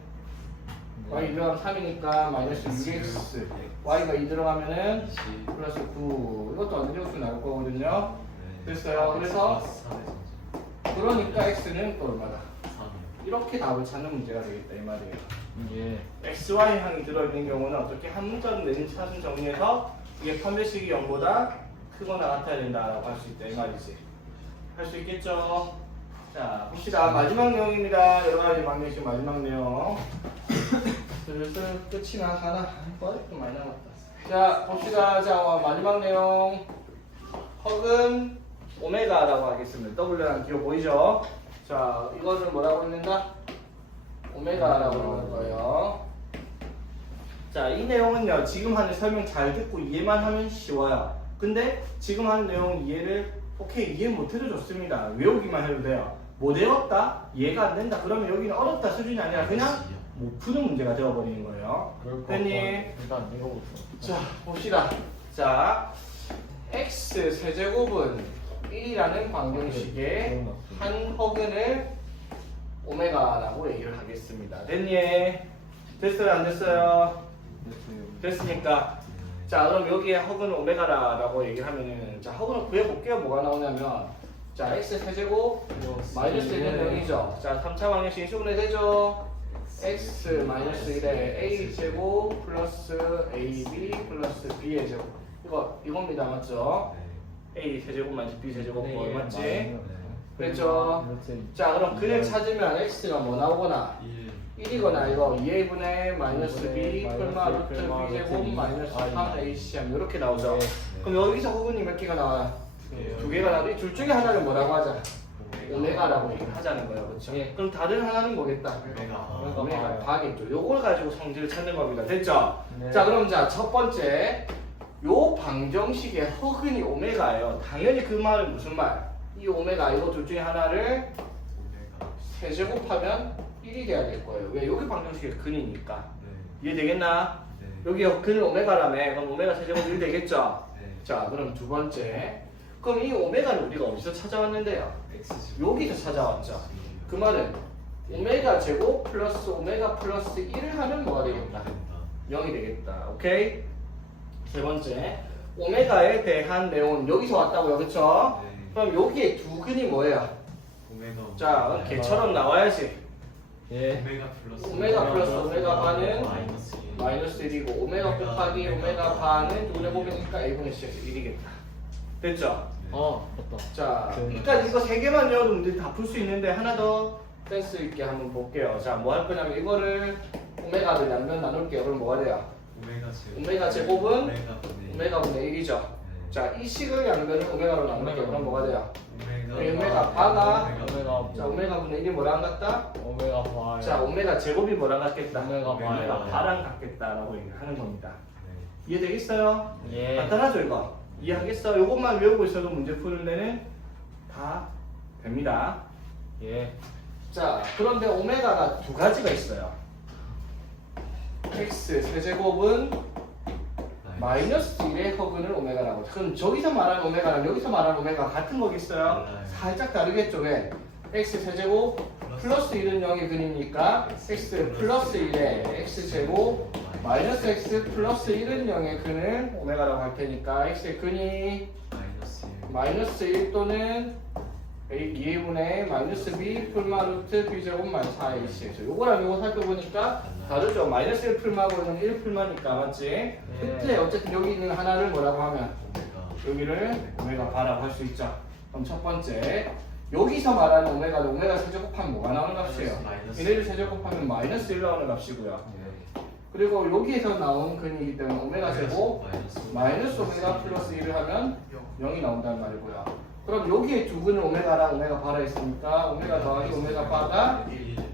y 들어가면 3이니까 마이너스 6x y가 2 들어가면은 플러스 9 이것도 완전제곱수 나올 거거든요. 됐어요. 그래서 그러니까 x는 또 얼마다? 이렇게 답을 찾는 문제가 되겠다 이 말이에요. 예. xy 항이 들어있는 경우는 어떻게 한 문자로 내린 차순 정리해서 이게 판별식이 0보다 크거나 같아야 된다라고 할 수 있다 이 말이지. 할 수 있겠죠? 자, 봅시다. 마지막 내용입니다. 여러 가지 방정식 마지막 내용. 슬슬 끝이 나가나? 좀 많이 남았다. 자, 봅시다. 자, 마지막 내용. 헉은 오메가라고 하겠습니다. W라는 기호 보이죠? 자, 이거는 뭐라고 했는가? 오메가라고 하는 거예요. 자, 이 내용은요, 지금 하는 설명 잘 듣고 이해만 하면 쉬워요. 근데 지금 하는 내용 이해를 오케이, 이해 못해도 좋습니다. 외우기만 해도 돼요. 못 외웠다? 이해가 안 된다? 그러면 여기는 어렵다 수준이 아니라 그냥 못 푸는 문제가 되어버리는 거예요. 됐니? 일단 읽어봅시다. 자, 봅시다. 자, x 세제곱은 1이라는 방정식의 한 허근을 오메가라고 얘기를 하겠습니다. 됐니? 됐어요? 안 됐어요? 됐으니까 자 그럼 여기에 허근은 오메가라고 얘기를 하면은 자 허근을 구해볼게요. 뭐가 나오냐면 자 x 세제곱 마이너스 1은 0이죠. 자 3차 방정식 인수분해 되죠. x 마이너스 1에 a 제곱 플러스 ab 플러스 b의 제곱 이겁니다. 맞죠? a 세제곱 마이너스 b 세제곱 맞지? 그랬죠? 자 그럼 그를 찾으면 x가 뭐 나오거나 1이거나 이거 2a분의 마이너스 b 풀마 루트 b 제곱 마이너스 3acm 이렇게 나오죠. 그럼 여기서 허근이 몇 개가 나와요? 두 개가 나와도 이 둘 중에 하나를 뭐라고 하자? 오메가라고 얘기를 하자는 거예요. 그렇죠? 예. 그럼 다른 하나는 뭐겠다? 오메가 바겠죠. 요걸 가지고 성질을 찾는 겁니다. 됐죠? 네. 자 그럼 자 첫 번째 요 방정식의 허근이 오메가예요. 당연히 그 말은 무슨 말? 이 오메가 이거 둘 중에 하나를 세제곱하면 1이 돼야 될 거예요. 왜? 여기 방정식의 근이니까. 이해되겠나? 여기 근은 오메가라며. 그럼 오메가 세제곱 1 되겠죠? 자 그럼 두 번째 그럼 이 오메가를 우리가 어디서 찾아왔는데요? 여기서 찾아왔죠. 그 말은 오메가 제곱 플러스 오메가 플러스 1을 하면 뭐가 되겠다? 0이 되겠다. 오케이? 세 번째 오메가에 대한 내용은 여기서 왔다고요. 그쵸? 그럼 여기에 두 근이 뭐예요? 자 개처럼 나와야지. 예. 오메가 플러스 오메가 반은 마이너스 1이고 오메가 곱하기 오메가 반은 2제곱이니까 a분의 cx 1이겠다. 됐죠? 맞다. 자 일단 이거 세 개만 외워도 문제 다 풀 수 있는데 하나 더 센스 있게 한번 볼게요. 자 뭐 할 거냐면 이거를 오메가를 양면 나눌게요. 그럼 뭐가 돼요? 오메가 제곱은 오메가 분의 1이죠. 자 이 식을 양면을 오메가로 나눌게요. 그럼 뭐가 돼요? 오메가 바가 자 오메가 분의 1이 뭐랑 같다? 오메가 바. 자 오메가 제곱이 뭐랑 같겠다? 오메가 바요. 오메가 바랑 같겠다라고 얘기를 하는 겁니다. 이해되겠어요? 예. 간단하죠 이거? 이해하겠어? 요것만 외우고 있어도 문제 푸는 데는 다 됩니다. 예. 자 그런데 오메가가 두 가지가 있어요. x 세제곱은 마이너스 1의 허근을 오메가라고. 그럼 저기서 말하는 오메가랑 여기서 말하는 오메가 같은 거겠어요? 살짝 다르겠죠. 왜? x 세제곱 플러스 1은 0의 근이니까 x 플러스 1의 x제곱 마이너스 x 플러스 1은 0의 근을 오메가라고 할 테니까 x의 근이 마이너스 1 또는 2분의 마이너스 b 풀마 루트 b제곱 마이너스 4ac. 요거랑 요거 살펴보니까 다르죠. 마이너스 1 풀마고는 1 풀마니까 맞지? 끝에 어쨌든 여기 있는 하나를 뭐라고 하면 여기를 오메가 바라고 할 수 있죠. 그럼 첫 번째 여기서 말하는 오메가는 오메가 세제곱하면 뭐가 나오는 값이에요? 얘네를 세제곱하면 마이너스 1 나오는 값이고요. 그리고 여기에서 나온 근이기 때문에 오메가 제곱 마이너스 오메가 플러스 1을 하면 0이 나온다는 말이고요. 그럼 여기에 두 근은 오메가랑 오메가 바라 있으니까 오메가 더하기 오메가 바가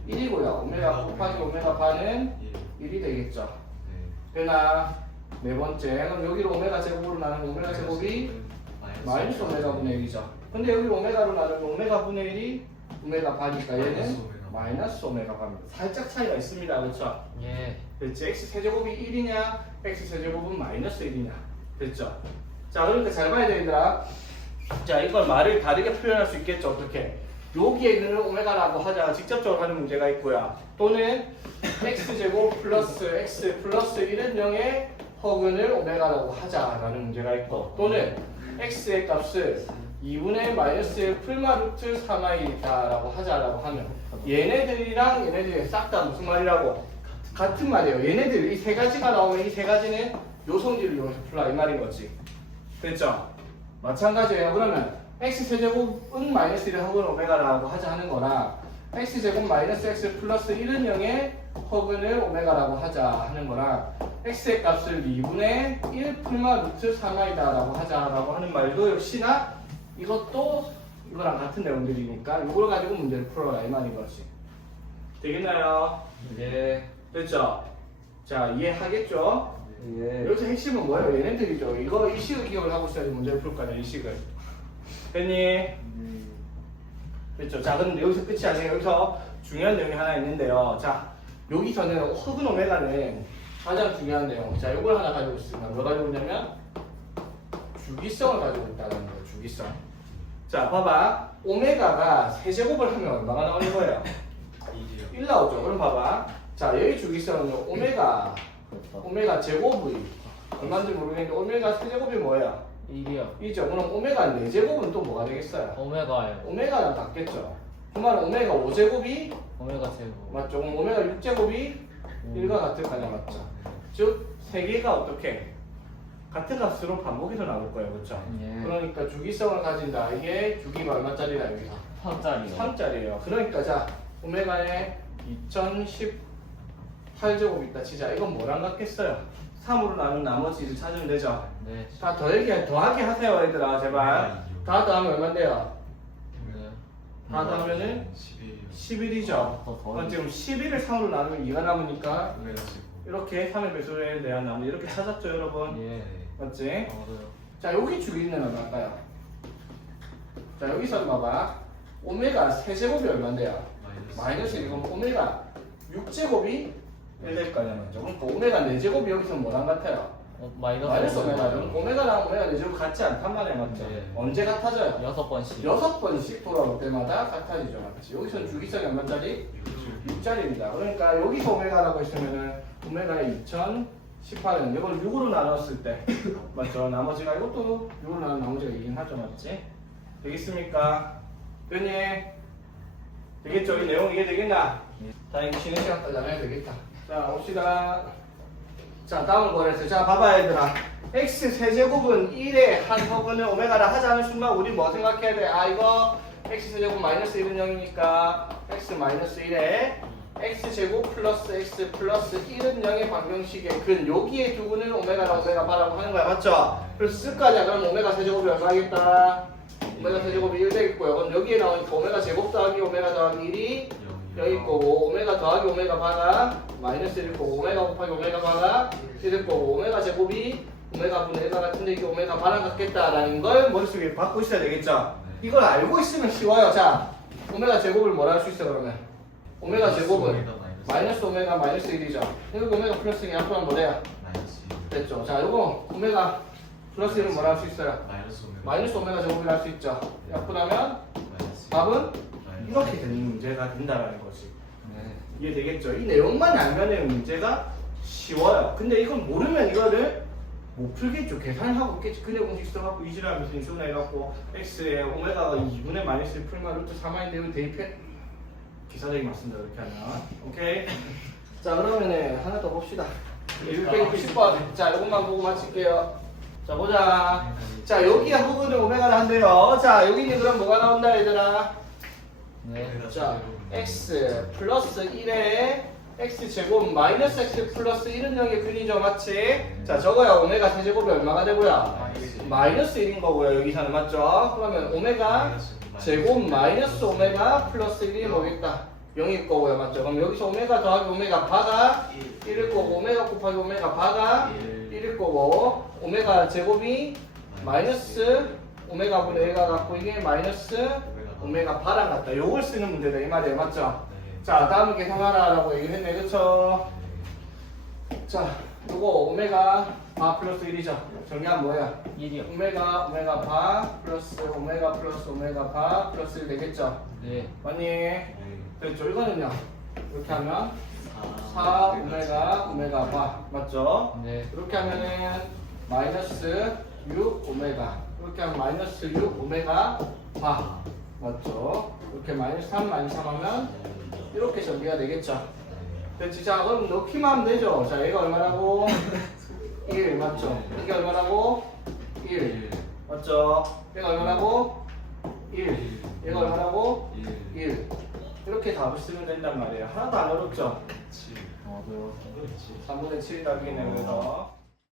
1이고요. 오메가 곱하기 오메가 바는 1이 되겠죠. 되나? 네 번째 그럼 여기로 오메가 제곱으로 나누면 오메가 제곱이 마이너스 오메가 분의 1이죠. 근데 여기 오메가로 나누면 오메가 분의 1이 오메가 바니까 얘는 마이너스 오메가 바입니다. 살짝 차이가 있습니다. 그렇죠? 예. 됐지? x 세제곱이 1이냐 x 세제곱은 마이너스 1이냐 됐죠? 자 그러니까 잘 봐야 돼 얘들아. 자 이걸 말을 다르게 표현할 수 있겠죠. 어떻게? 여기에 있는 오메가라고 하자 직접적으로 하는 문제가 있고요. 또는 x제곱 플러스 x 플러스 1은 0의 허근을 오메가라고 하자라는 문제가 있고 또는 x의 값을 2분의 마이너스 1 풀마 루트 3i다라고 하자라고 하면 얘네들이랑 얘네들이 싹 다 무슨 말이라고? 같은 말이에요. 얘네들 이 세 가지가 나오면 이 세 가지는 요 성질을 이용해서 풀라 이 말인 거지. 됐죠? 마찬가지예요. 그러면 x 세제곱은 마이너스 1의 허근 오메가라고 하자 하는 거나 x 제곱 마이너스 x 플러스 1은 0의 허근을 오메가라고 하자 하는 거랑 x의 값을 2분의 1 풀마 루트 3i다라고 하자라고 하는 말도 역시나 이것도 이거랑 같은 내용들이니까 이걸 가지고 문제를 풀어라 이 말인 거지. 되겠나요? 예. 됐죠? 자 이해하겠죠? 예. 여기서 핵심은 뭐예요? 얘네들이죠. 이 식을 기억을 하고 있어야지 문제를 풀 거 아니야 이 식을. 됐니? 됐죠? 자 근데 여기서 끝이 아니에요. 여기서 중요한 내용이 하나 있는데요. 자 여기서는 허근 오메가는 가장 중요한 내용. 자 이걸 하나 가지고 있습니다. 뭐 가지고 있냐면 주기성을 가지고 있다는 거예요. 주기성. 자 봐봐 오메가가 세제곱을 하면 얼마가 나오는 거예요? 1 나오죠. 그럼 봐봐 자 여기 주기성은요 오메가 제곱이 얼마인지 모르겠는데 오메가 세제곱이 뭐야? 1이요. 2죠. 그럼 오메가 4제곱은 또 뭐가 되겠어요? 오메가예요. 오메가랑 같겠죠. 그러면 오메가 5제곱이 오메가 제곱. 맞죠? 그럼 오메가 6제곱이 1과 같을 거냐 맞죠? 즉, 세 개가 어떻게? 같은 값으로 반복해서 나올 거예요. 그렇죠? 예. 그러니까 주기성을 가진다. 이게 주기가 얼마짜리다 여기서? 3짜리요. 3짜리예요. 그러니까 자, 오메가에 2018제곱 있다 치자. 이건 뭐랑 같겠어요? 3으로 나눈 나머지를 찾으면 되죠? 네. 다 더하게 하세요 얘들아 제발. 다 더하면 얼마인데요? 네. 다 더하면은 11이죠. 더 더하기. 지금 11을 3으로 나누면 2가 남으니까 이렇게 3의 배수에 대한 나머지 이렇게 찾았죠 여러분? 예. 맞지? 맞아요. 자 여기 주기는 얼마일까요? 자 여기서 봐봐 오메가 세제곱이 얼마인데요? 마이너스 1 그럼 오메가 6제곱이 1 될 거 아니야 먼저. 그러니까 오메가 4제곱이 여기서 뭐랑 같아요? 마이너스 오메가. 그럼 오메가랑 오메가 4제곱 같지 않단 말이야 맞죠? 네. 언제 같아져요? 6번씩. 6번씩 돌아올 때마다 같아지죠 맞지? 여기서는 주기성이 얼마짜리? 6짜리입니다. 그러니까 여기서 오메가라고 했으면은 오메가의 2018은 이걸 6으로 나눴을 때 맞죠? 나머지가 이것도 6으로 나눈 나머지가 이긴 하죠 맞지? 되겠습니까? 됐니? 되겠죠? 이 내용 이해되겠나? 자 이거 쉬는 시간까지 안 해도 되겠다. 자 옵시다. 자 다음 거래서 자 봐봐 얘들아 x 세제곱은 1의 한 허근을 오메가를 하자는 순간 우리 뭐 생각해야 돼? 아 이거 x 세제곱 마이너스 1은 0이니까 x 마이너스 1에 x제곱 플러스 x 플러스 1은 0의 방정식의 근 여기에 두고는 오메가랑 오메가 바라고 하는 거야 맞죠? 그래서 쓸 거 아니야. 그럼 오메가 세제곱이 얼마겠다? 오메가 세제곱이 1 되겠고요. 그럼 여기에 나오니까 오메가 제곱 더하기 오메가 더하기 1이 0일 거고 오메가 더하기 오메가 바가 마이너스 1일 거고 오메가 곱하기 오메가 바가 1일 거고 오메가 제곱이 오메가 분의 1과 같은데 이게 오메가 바랑 같겠다라는 걸 머릿속에 받고 있어야 되겠죠? 이걸 알고 있으면 쉬워요. 자 오메가 제곱을 뭐라 할 수 있어 그러면? 오메가 제곱은 마이너스 오메가 마이너스 1이죠. 여기 오메가 플러스 1이 앞으로 뭐래요? 됐죠. 자 요거 오메가 플러스 1은 뭐라 할 수 있어요? 마이너스 오메가 제곱이라 할 수 있죠. 약분하면 답은 이렇게 되는 문제가 된다라는 거지. 이해되겠죠? 이 내용만 알면 문제가 쉬워요. 근데 이건 모르면 이거를 못 풀겠죠. 계산하고 있겠지. 근해 공식 써갖고 이지라면서 인수분해 해갖고 x에 오메가가 2분의 마이너스 1 풀면 루트 3인데 이거 대입해? 기사적이 맞습니다. 이렇게 하면. 오케이? 자 그러면은 하나 더 봅시다. 690번. 자 이것만 보고 마칠게요. 자 보자. 자 여기에 허근을 오메가를 한대요. 자 여기는 그럼 뭐가 나온다 얘들아? 네. 자 x 플러스 1에 x제곱 마이너스 x 플러스 1은 0의 근이죠 맞지? 자 저거야 오메가 세제곱이 얼마가 되고요? 마이너스 1인 거고요 여기서는 맞죠? 그러면 오메가 제곱 마이너스 오메가 플러스 1이 뭐겠다? 0일 거고요 맞죠? 그럼 여기서 오메가 더하기 오메가 바가 1일 거고 오메가 곱하기 오메가 바가 1일 거고 오메가 제곱이 마이너스 오메가 분의 1과 같고 이게 마이너스 오메가 바랑 같다. 요걸 쓰는 문제다 이 말이에요 맞죠? 자 다음은 계산하라라고 얘기를 했네 그쵸? 자 요거 오메가 바 플러스 1이죠. 정리하면 뭐야? 1이요. 오메가 바 플러스 오메가 바 플러스 1 되겠죠? 네. 맞니? 됐죠? 이거는요 이렇게 하면 4 오메가 바 맞죠? 네. 이렇게 하면은 마이너스 6 오메가 이렇게 하면 마이너스 6 오메가 바 맞죠? 이렇게 마이너스 3 하면 이렇게 정리가 되겠죠? 됐지? 자 그럼 넣기만 하면 되죠? 자 얘가 얼마라고? 1 맞죠? 이게 얼마라고? 1 맞죠? 얘가 얼마라고? 1 얘가 얼마라고? 1 이렇게 답을 쓰면 된단 말이에요. 하나도 안 어렵죠? 맞아요. 3분의 7이 답이겠네요. 그래서